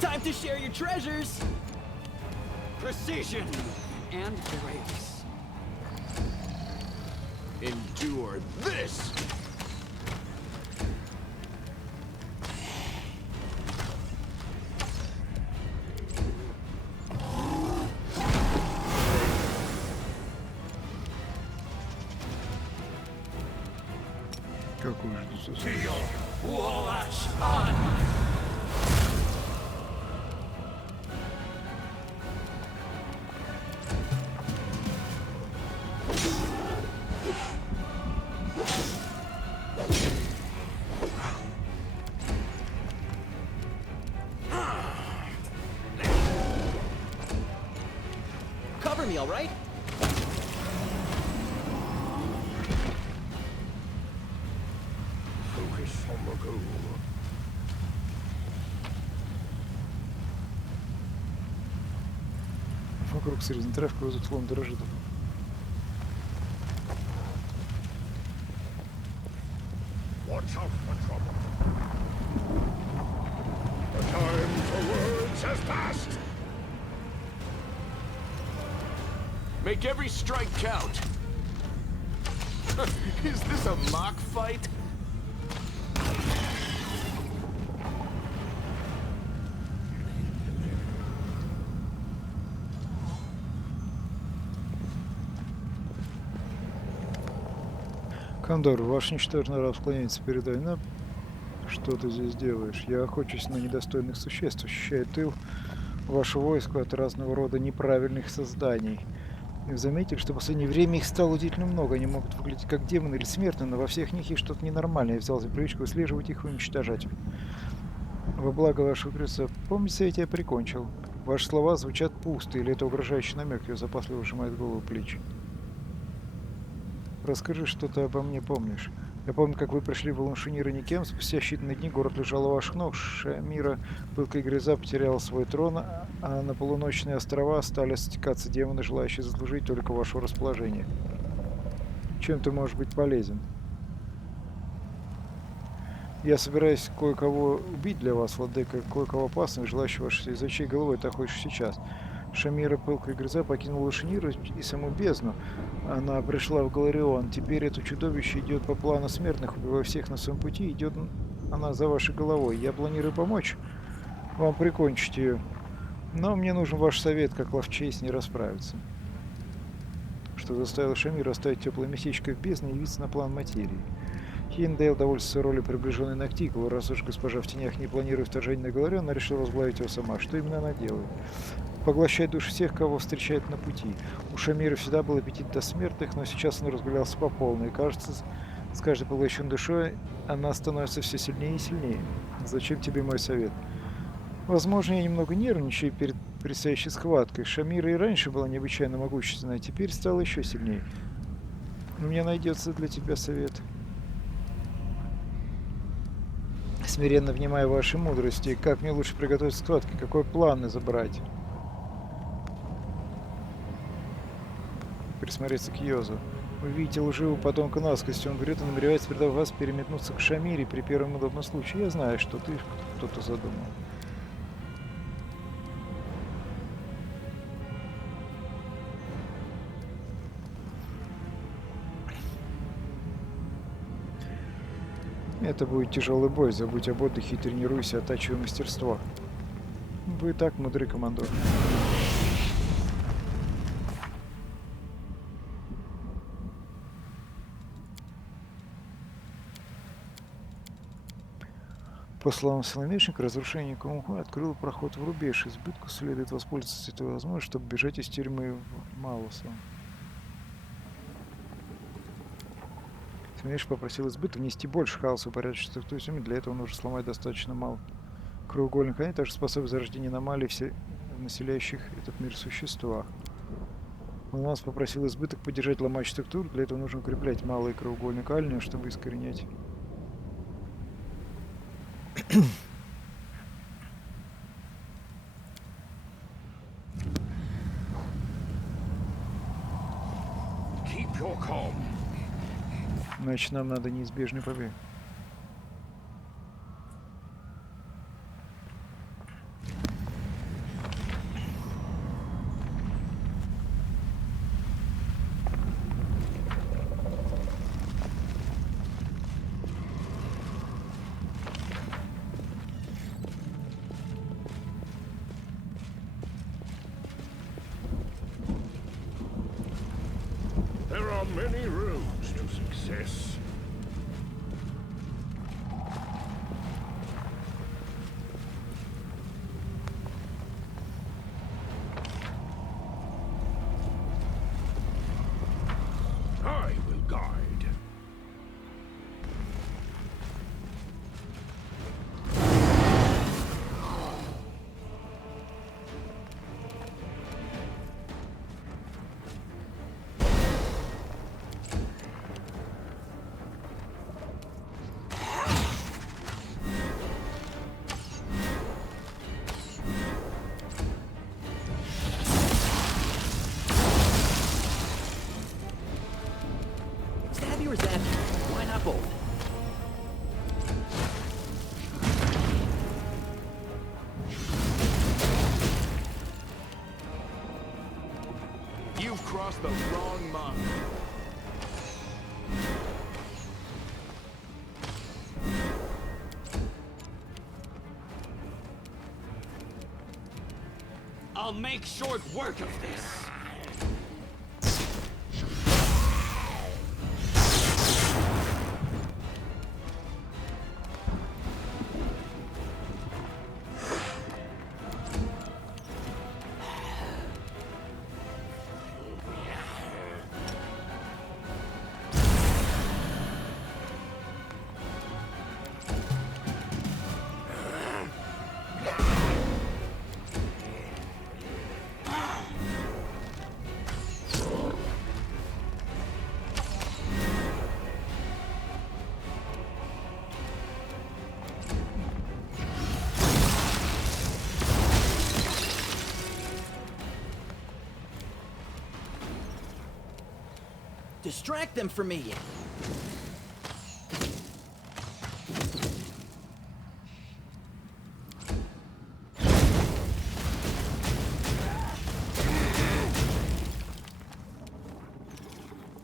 Time to share your treasures! Precision and grace. Endure this! Какой же тут сосед? Cover me, all right? Focus on the goal. Вокруг срезанной травкой возле слон дрожит. Watch out for trouble. The time for words has passed. Make every strike count. Is this a mock fight? Кондор, ваш ничтожный раб склоняется передо мной. Что ты здесь делаешь? Я охочусь на недостойных существ, ощущаю тыл вашего войска от разного рода неправильных созданий. И вы заметили, что в последнее время их стало удивительно много. Они могут выглядеть как демоны или смертные, но во всех них есть что-то ненормальное. Я взял за привычку выслеживать их и уничтожать. Во благо вашего Христа, помните, я тебя прикончил. Ваши слова звучат пусто, или это угрожающий намек? Ее запасливо сжимает голову плеч. Расскажи, что ты обо мне помнишь. Я помню, как вы пришли в Луншинир и никем. Спустя считанные дни город лежал у ваших ног. Шамира, пылкая гряза, потеряла свой трон, а на полуночные острова стали стекаться демоны, желающие заслужить только ваше расположение. Чем ты можешь быть полезен? Я собираюсь кое-кого убить для вас, владыка, кое-кого опасного, желающего вашей из чьей головой ты хочешь сейчас. Шамира, пылкая гряза, покинула Луншинир и саму бездну. Она пришла в Галарион. Теперь это чудовище идет по плану смертных, убивая всех на своем пути. Идет она за вашей головой. Я планирую помочь вам прикончить ее. Но мне нужен ваш совет, как ловчей с ней расправиться. Что заставило Шамира оставить теплое местечко в бездне и явиться на план материи. Хиндейл довольствуется ролью приближенной Нактикова. Раз уж госпожа в тенях не планирует вторжение на Галарион, она решила возглавить его сама. Что именно она делает? Поглощать души всех, кого встречает на пути. У Шамира всегда был аппетит до смертных, но сейчас он разгулялся по полной. И кажется, с каждой поглощенной душой она становится все сильнее и сильнее. Зачем тебе мой совет? Возможно, я немного нервничаю перед предстоящей схваткой. Шамира и раньше была необычайно могущественной, а теперь стала еще сильнее. У меня найдется для тебя совет. Смиренно внимая вашей мудрости, как мне лучше приготовиться к схватке, какой план изобрать? Присмотреться к Йозу. Вы видите лживого подонка насквозь. Он врет и намеревается передав вас переметнуться к Шамире при первом удобном случае. Я знаю, что ты кто-то задумал. Это будет тяжелый бой. Забудь об отдыхе и тренируйся, оттачивай мастерство. Вы так мудрый командор. По словам Ссила'мешника, разрушение Кумху открыло проход в Рубеж. Избытку следует воспользоваться этой возможностью, чтобы бежать из тюрьмы в Малоса. Ссила'мешник попросил избыток внести больше хаоса в порядочную структуру. Для этого нужно сломать достаточно мало краеугольных. Они также способны зарождение аномалий в населяющих этот мир существах. Он нас попросил избыток поддержать ломающую структуру. Для этого нужно укреплять малые краеугольные кальные, чтобы искоренять. Keep your calm. Значит, нам надо неизбежный побег. There are many roads to success. I will guide. You've crossed the wrong mark. I'll make short work of this. Distract them from me.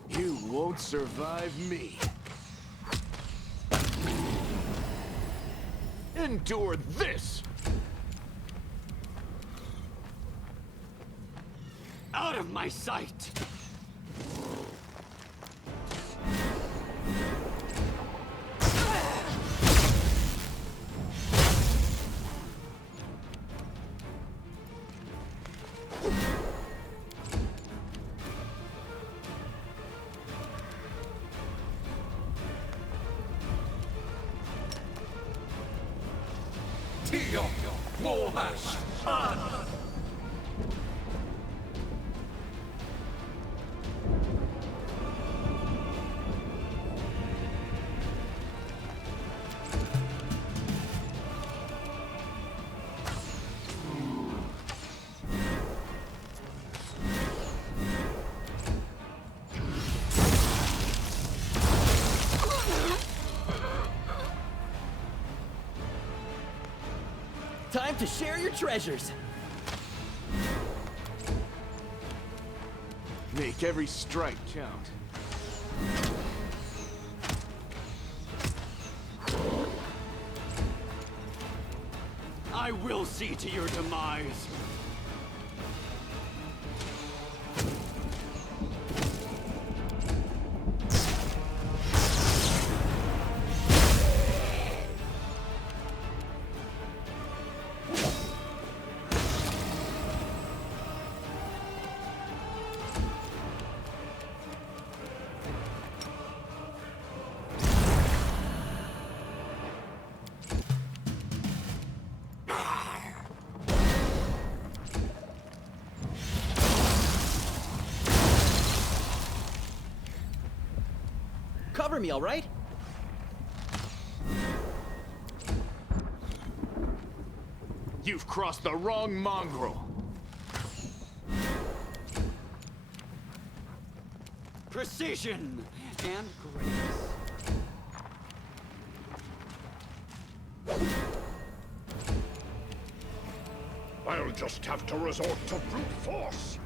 You won't survive me. Endure this! Out of my sight! Time to share your treasures. Make every strike count. I will see to your demise. Cover me, all right? You've crossed the wrong mongrel. Precision and grace. I'll just have to resort to brute force.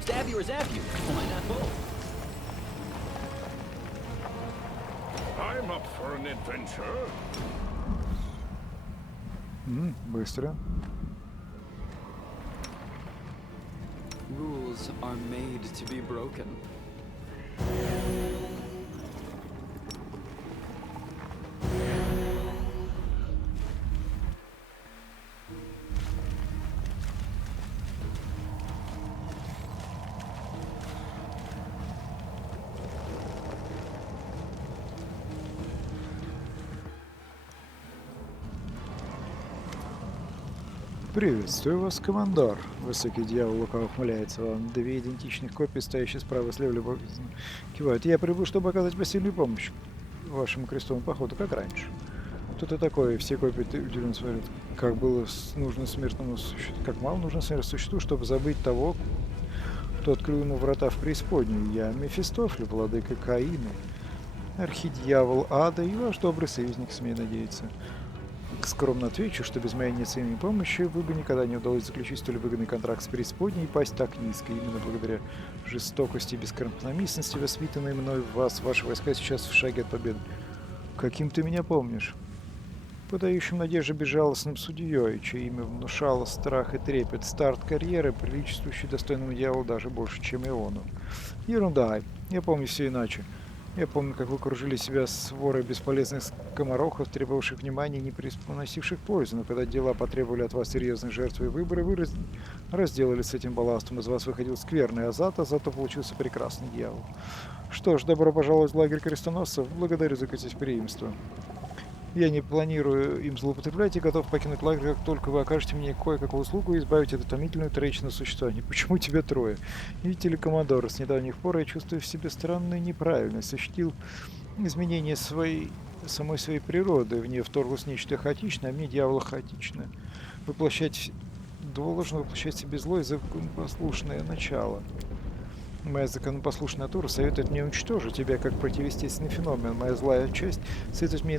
Stab you or zap you. Why not both? I'm up for an adventure. Быстро. Rules are made to be broken. Приветствую вас, командар. Высокий дьявол лукаво ухмыляется вам. Две идентичных копии, стоящие справа и слева, любопытно кивают. Я прибыл, чтобы оказать посильную помощь вашему крестовому походу, как раньше. Кто ты такой? Все копии ты удивленно смотрят. Как было нужно смертному существу, как мало нужно смертному существу, чтобы забыть того, кто открыл ему врата в преисподнюю. Я Мефистофель, владыка Каины, архидьявол ада и ваш добрый союзник, смею надеяться. Скромно отвечу, что без моей неоценимой помощи вы бы никогда не удалось заключить столь выгодный контракт с преисподней и пасть так низко. Именно благодаря жестокости и бескомпромиссности, воспитанной мной в вас, ваши войска сейчас в шаге от победы. Каким ты меня помнишь? Подающим надежды безжалостным судьей, чье имя внушало страх и трепет. Старт карьеры, приличествующий достойному дьяволу даже больше, чем Иону. Ерунда. Я помню все иначе. Я помню, как вы окружили себя сворой бесполезных скоморохов, требовавших внимания и не приносивших пользы. Но когда дела потребовали от вас серьезной жертвы и выборы, вы разделали с этим балластом. Из вас выходил скверный азат, а зато получился прекрасный дьявол. Что ж, добро пожаловать в лагерь крестоносцев. Благодарю за гостеприимство. Я не планирую им злоупотреблять и готов покинуть лагерь, как только вы окажете мне кое-какую услугу и избавите от утомительного троичного существования. Почему тебя трое? Видите ли, коммодор, с недавних пор я чувствую в себе странную неправильность. Ощутил изменение самой своей природы. В нее вторглось нечто хаотичное, а мне дьявола хаотичное. Должен воплощать в себе зло и законопослушное начало. Моя законопослушная натура советует мне уничтожить тебя как противоестественный феномен. Моя злая часть советует мне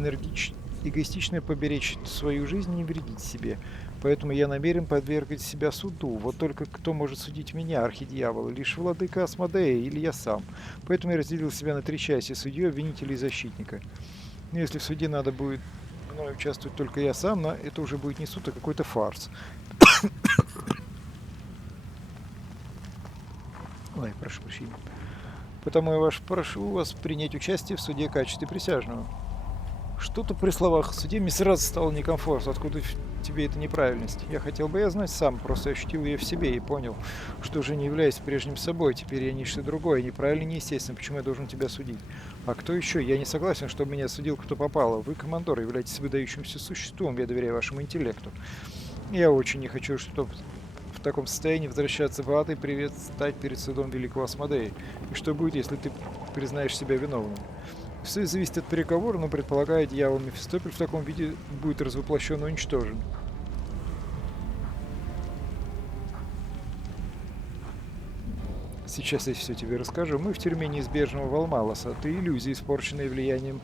эгоистично поберечь свою жизнь и не вредить себе. Поэтому я намерен подвергать себя суду. Вот только кто может судить меня, архидьявола? Лишь владыка Асмодея или я сам. Поэтому я разделил себя на три части: судью, обвинителя и защитника. Но если в суде надо будет мной участвовать только я сам, но это уже будет не суд, а какой-то фарс. Ой, прошу прощения. Потому я прошу вас принять участие в суде в качестве присяжного. Что-то при словах о суде мне сразу стало некомфортно. Откуда в тебе эта неправильность? Я хотел бы знать сам, просто ощутил ее в себе и понял, что уже не являюсь прежним собой. Теперь я нечто другое, неправильно, неестественно. Почему я должен тебя судить? А кто еще? Я не согласен, чтобы меня судил кто попало. Вы, командор, являетесь выдающимся существом. Я доверяю вашему интеллекту. Я очень не хочу, чтобы в таком состоянии возвращаться в ад и предстать перед судом великого Асмодея. И что будет, если ты признаешь себя виновным? Все зависит от переговора, но, предполагая, дьявол Мефистофель в таком виде будет развоплощен и уничтожен. Сейчас я все тебе расскажу. Мы в тюрьме неизбежного Волмалоса. Ты иллюзия, испорченная влиянием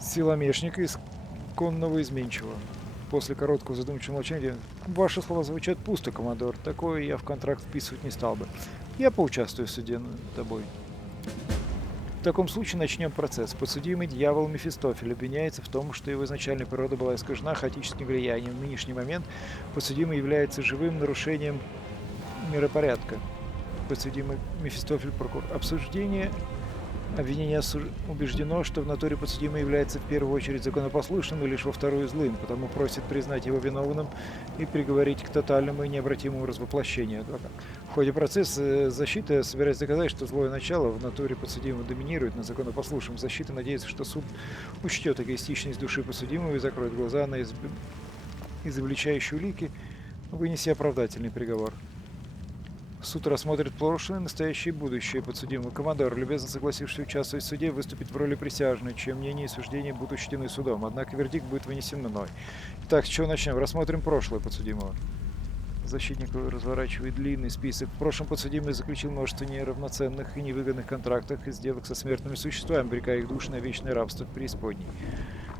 Ссила'мешника, исконного изменчивого. После короткого задумчивого молчания: ваши слова звучат пусто, командор. Такое я в контракт вписывать не стал бы. Я поучаствую в суде над тобой. В таком случае начнем процесс. Подсудимый дьявол Мефистофель обвиняется в том, что его изначальная природа была искажена хаотическим влиянием. В нынешний момент подсудимый является живым нарушением миропорядка. Подсудимый Мефистофель, прокурор. Обсуждение обвинения убеждено, что в натуре подсудимый является в первую очередь законопослушным и лишь во вторую злым, потому просит признать его виновным и приговорить к тотальному и необратимому развоплощению. В ходе процесса защита собирается доказать, что злое начало в натуре подсудимого доминирует над законопослушным. Защита надеется, что суд учтет эгоистичность души подсудимого и закроет глаза на изобличающие улики, вынеся оправдательный приговор. Суд рассмотрит прошлое, настоящее и будущее подсудимого. Командор, любезно согласившись участвовать в суде, выступит в роли присяжного, чье мнение и суждения будут учтены судом. Однако вердикт будет вынесен мной. Итак, с чего начнем? Рассмотрим прошлое подсудимого. Защитник разворачивает длинный список. В прошлом подсудимый заключил множество неравноценных и невыгодных контрактов и сделок со смертными существами, обрекая их души на вечное рабство в преисподней.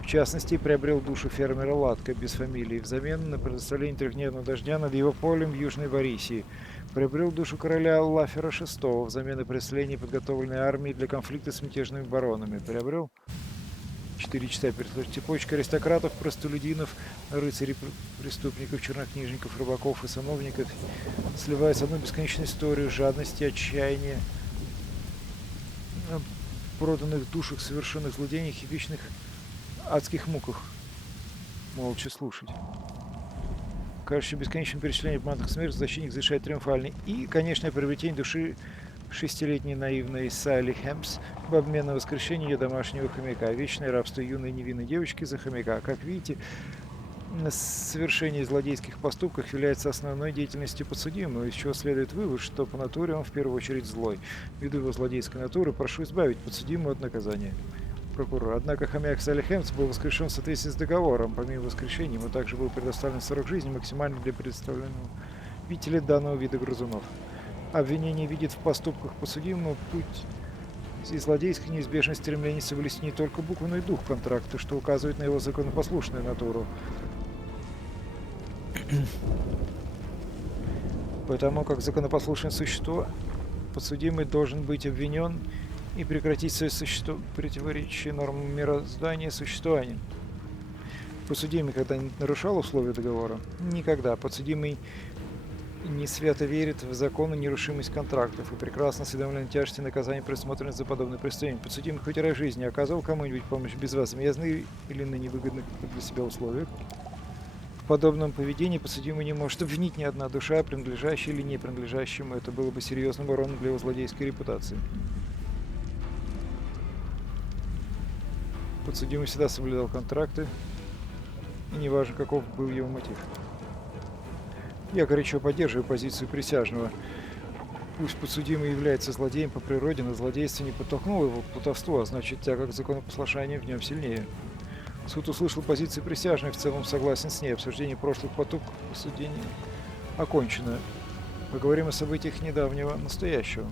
В частности, приобрел душу фермера Латка без фамилии взамен на предоставление трехдневного дождя над его полем в Южной Варисии. Приобрел душу короля Лафера VI взамен на преследование подготовленной армии для конфликта с мятежными баронами. Приобрел 4 часа перед цепочкой аристократов, простолюдинов, рыцарей, преступников, чернокнижников, рыбаков и сановников, сливаясь в одну бесконечную историю жадности, отчаяния, проданных душах, совершенных злодеяниях и вечных адских муках. Молча слушать. Кажется, бесконечным перечислением обманутых смерть защитник завершает триумфальный. И, конечно, приобретение души 6-летней наивной Салли Хэмпс в обмен на воскрешение ее домашнего хомяка. Вечное рабство юной невинной девочки за хомяка. Как видите, совершение злодейских поступков является основной деятельностью подсудимого, из чего следует вывод, что по натуре он в первую очередь злой. Ввиду его злодейской натуры прошу избавить подсудимого от наказания. Прокурор. Однако хомяк Салли Хэмпс был воскрешен в соответствии с договором. Помимо воскрешения, ему также был предоставлен срок жизни, максимальный для представленного обители данного вида грызунов. Обвинение видит в поступках подсудимого путь и злодейское неизбежное стремление соблюсти не только букву, но и дух контракта, что указывает на его законопослушную натуру. Потому как законопослушное существо, подсудимый должен быть обвинен и прекратить свое противоречие нормам мироздания существования. Подсудимый когда-нибудь нарушал условия договора? Никогда. Подсудимый не свято верит в закон и нерушимость контрактов и прекрасно осведомлен о тяжести наказаний, предусмотренных за подобное преступление. Подсудимый хоть раз в жизни оказывал кому-нибудь помощь безвозмездно или на невыгодных для себя условиях? В подобном поведении подсудимый не может обвинить ни одна душа, принадлежащая или не принадлежащая ему. Это было бы серьезным уроном для его злодейской репутации. Подсудимый всегда соблюдал контракты, и неважно, каков был его мотив. Я горячо поддерживаю позицию присяжного. Пусть подсудимый является злодеем по природе, но злодейство не подтолкнуло его к плутовству, а значит, тяга к законопослушанию в нем сильнее. Суд услышал позицию присяжных, в целом согласен с ней. Обсуждение прошлых поступков судения окончено. Поговорим о событиях недавнего настоящего.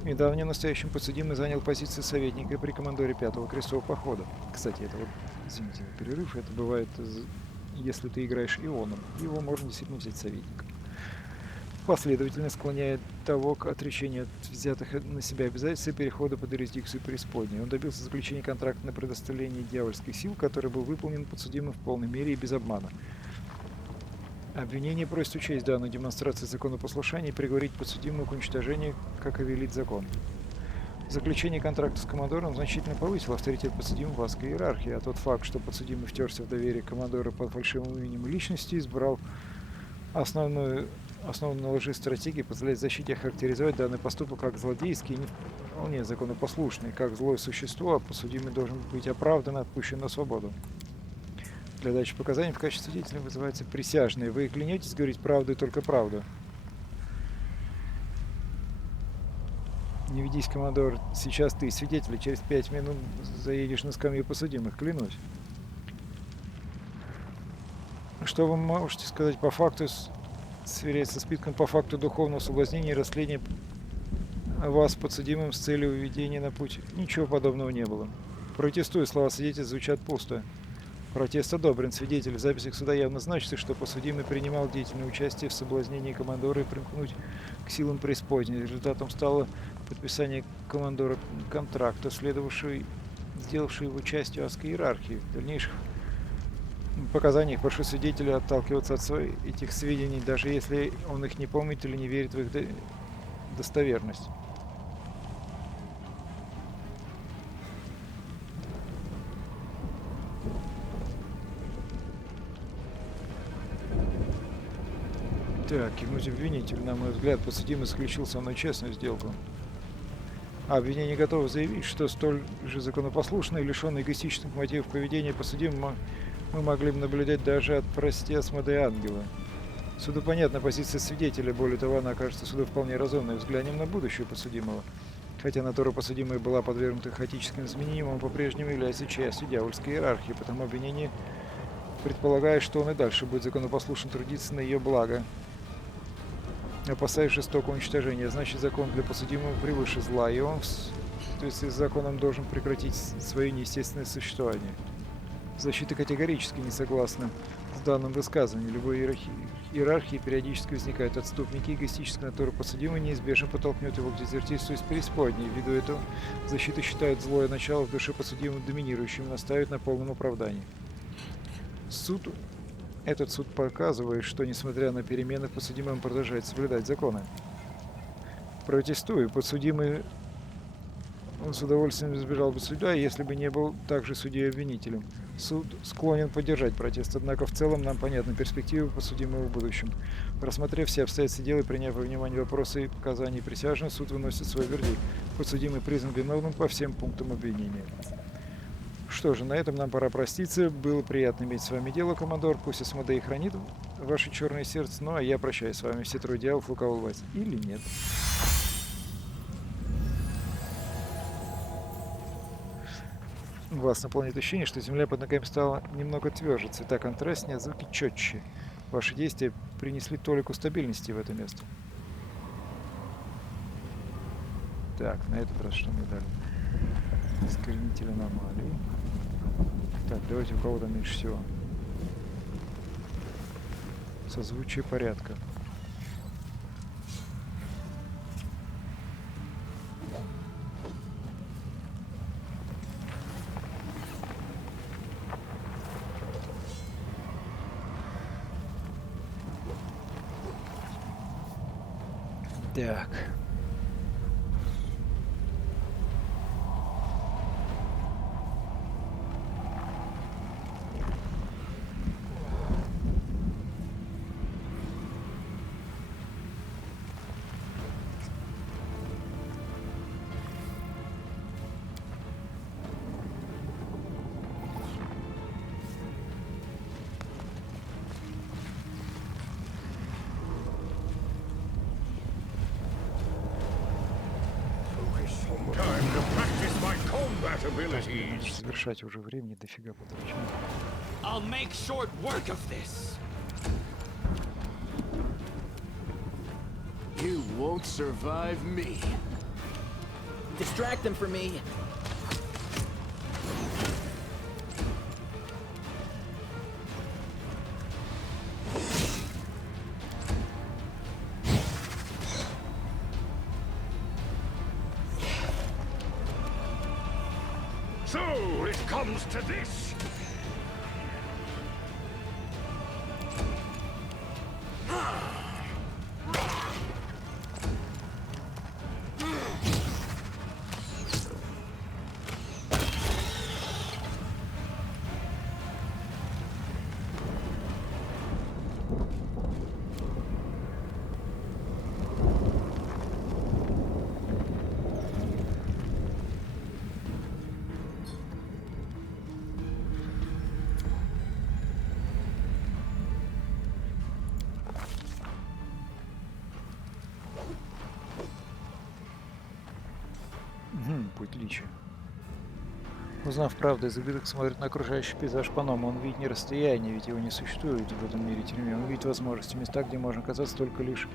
В недавнем настоящем подсудимый занял позицию советника при командоре 5-го крестового похода. Кстати, это вот, извините, перерыв, это бывает, если ты играешь ионом. Его можно действительно взять советником. Последовательно склоняет того к отречению от взятых на себя обязательств и перехода под юрисдикцию преисподней. Он добился заключения контракта на предоставление дьявольских сил, который был выполнен подсудимым в полной мере и без обмана. Обвинение просит учесть данную демонстрацию законопослушания и приговорить подсудимого к уничтожению, как и велит закон. Заключение контракта с командором значительно повысило авторитет подсудимого в адской иерархии, а тот факт, что подсудимый втерся в доверие командора под фальшивым именем личности, избрал основную на лжи стратегии, позволяет защите охарактеризовать данный поступок как злодейский и не вполне законопослушный, как злое существо, а подсудимый должен быть оправдан и отпущен на свободу. Для дачи показаний в качестве свидетеля вызывается присяжные. Вы клянетесь говорить правду и только правду? Не ведись, командор. Сейчас ты свидетель, и через 5 минут заедешь на скамью подсудимых. Клянусь. Что вы можете сказать по факту, сверяясь со списком по факту духовного соблазнения и растления вас подсудимым с целью введения на путь? Ничего подобного не было. Протестую, слова свидетеля звучат пусто. Протест одобрен. Свидетель в записях суда явно значится, что подсудимый принимал деятельное участие в соблазнении командора и примкнуть к силам преисподней. Результатом стало подписание командора контракта, сделавшего его частью адской иерархии. В дальнейших показаниях прошу свидетеля отталкиваться от этих сведений, даже если он их не помнит или не верит в их достоверность. Так, кивнуть обвинителю. На мой взгляд, подсудимый заключил со мной честную сделку. А обвинение готово заявить, что столь же законопослушный и лишенный эгоистичных мотивов поведения подсудимого мы могли бы наблюдать даже от, прости, Асмодея Ангела. Суду понятна позиция свидетеля, более того, она окажется суду вполне разумной. Взглянем на будущее подсудимого. Хотя натура подсудимой была подвергнута хаотическим изменениям, он по-прежнему является частью дьявольской иерархии, потому обвинение предполагает, что он и дальше будет законопослушно трудиться на ее благо, опасаясь жестокого уничтожения. Значит, закон для подсудимого превыше зла, и он в соответствии с законом должен прекратить свое неестественное существование. Защита категорически не согласна с данным высказыванием. Любой иерархии периодически возникают отступники, эгоистическая натура подсудимого неизбежно подтолкнет его к дезертирству из преисподней. Ввиду этого защита считает злое начало в душе подсудимого доминирующим и настаивает на полном оправдании. Этот суд показывает, что, несмотря на перемены, подсудимый продолжает соблюдать законы. Протестую. Подсудимый он с удовольствием избежал бы суда, если бы не был также судьей-обвинителем. Суд склонен поддержать протест, однако в целом нам понятны перспективы подсудимого в будущем. Рассмотрев все обстоятельства дела и приняв во внимание вопросы и показания присяжных, суд выносит свой вердикт. Подсудимый признан виновным по всем пунктам обвинения. Что же, на этом нам пора проститься. Было приятно иметь с вами дело, командор. Пусть Асмодей хранит ваше черное сердце. Ну, а я прощаюсь с вами. Все трое дьяволов лукаво улыбаются. Или нет. Вас наполняет ощущение, что земля под ногами стала немного тверже. Цвета контрастнее, а звуки четче. Ваши действия принесли толику стабильности в это место. Так, на этот раз что мне дали? Искоренитель аномалий. Так, давайте у кого-то меньше всего. Созвучие порядка. Так. Time to practice my combat abilities. Завершать уже времени дофига потрачено. I'll make short work of this. You won't survive me. Distract them for me. So it comes to this. Путь личи. Узнав правду, избыток смотрит на окружающий пейзаж по-новому. Он видит не расстояние, ведь его не существует в этом мире тюрьме. Он видит возможности, места, где можно оказаться только лишь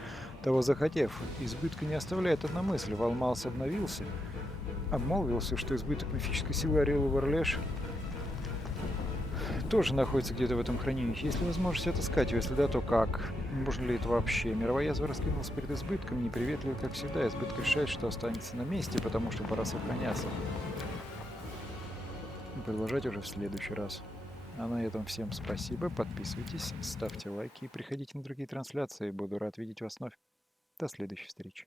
того захотев. Избытка не оставляет одна мысль. Валмалс обмолвился, что избыток мифической силы Орел и Варлеш тоже находится где-то в этом хранилище. Есть ли возможность отыскать его? Если да, то как? Можно ли это вообще? Мировая язва раскинулась перед избытком, неприветливо, как всегда. Избыток решает, что останется на месте, потому что пора сохраняться. И продолжать уже в следующий раз. А на этом всем спасибо. Подписывайтесь, ставьте лайки и приходите на другие трансляции. Буду рад видеть вас вновь. До следующей встречи.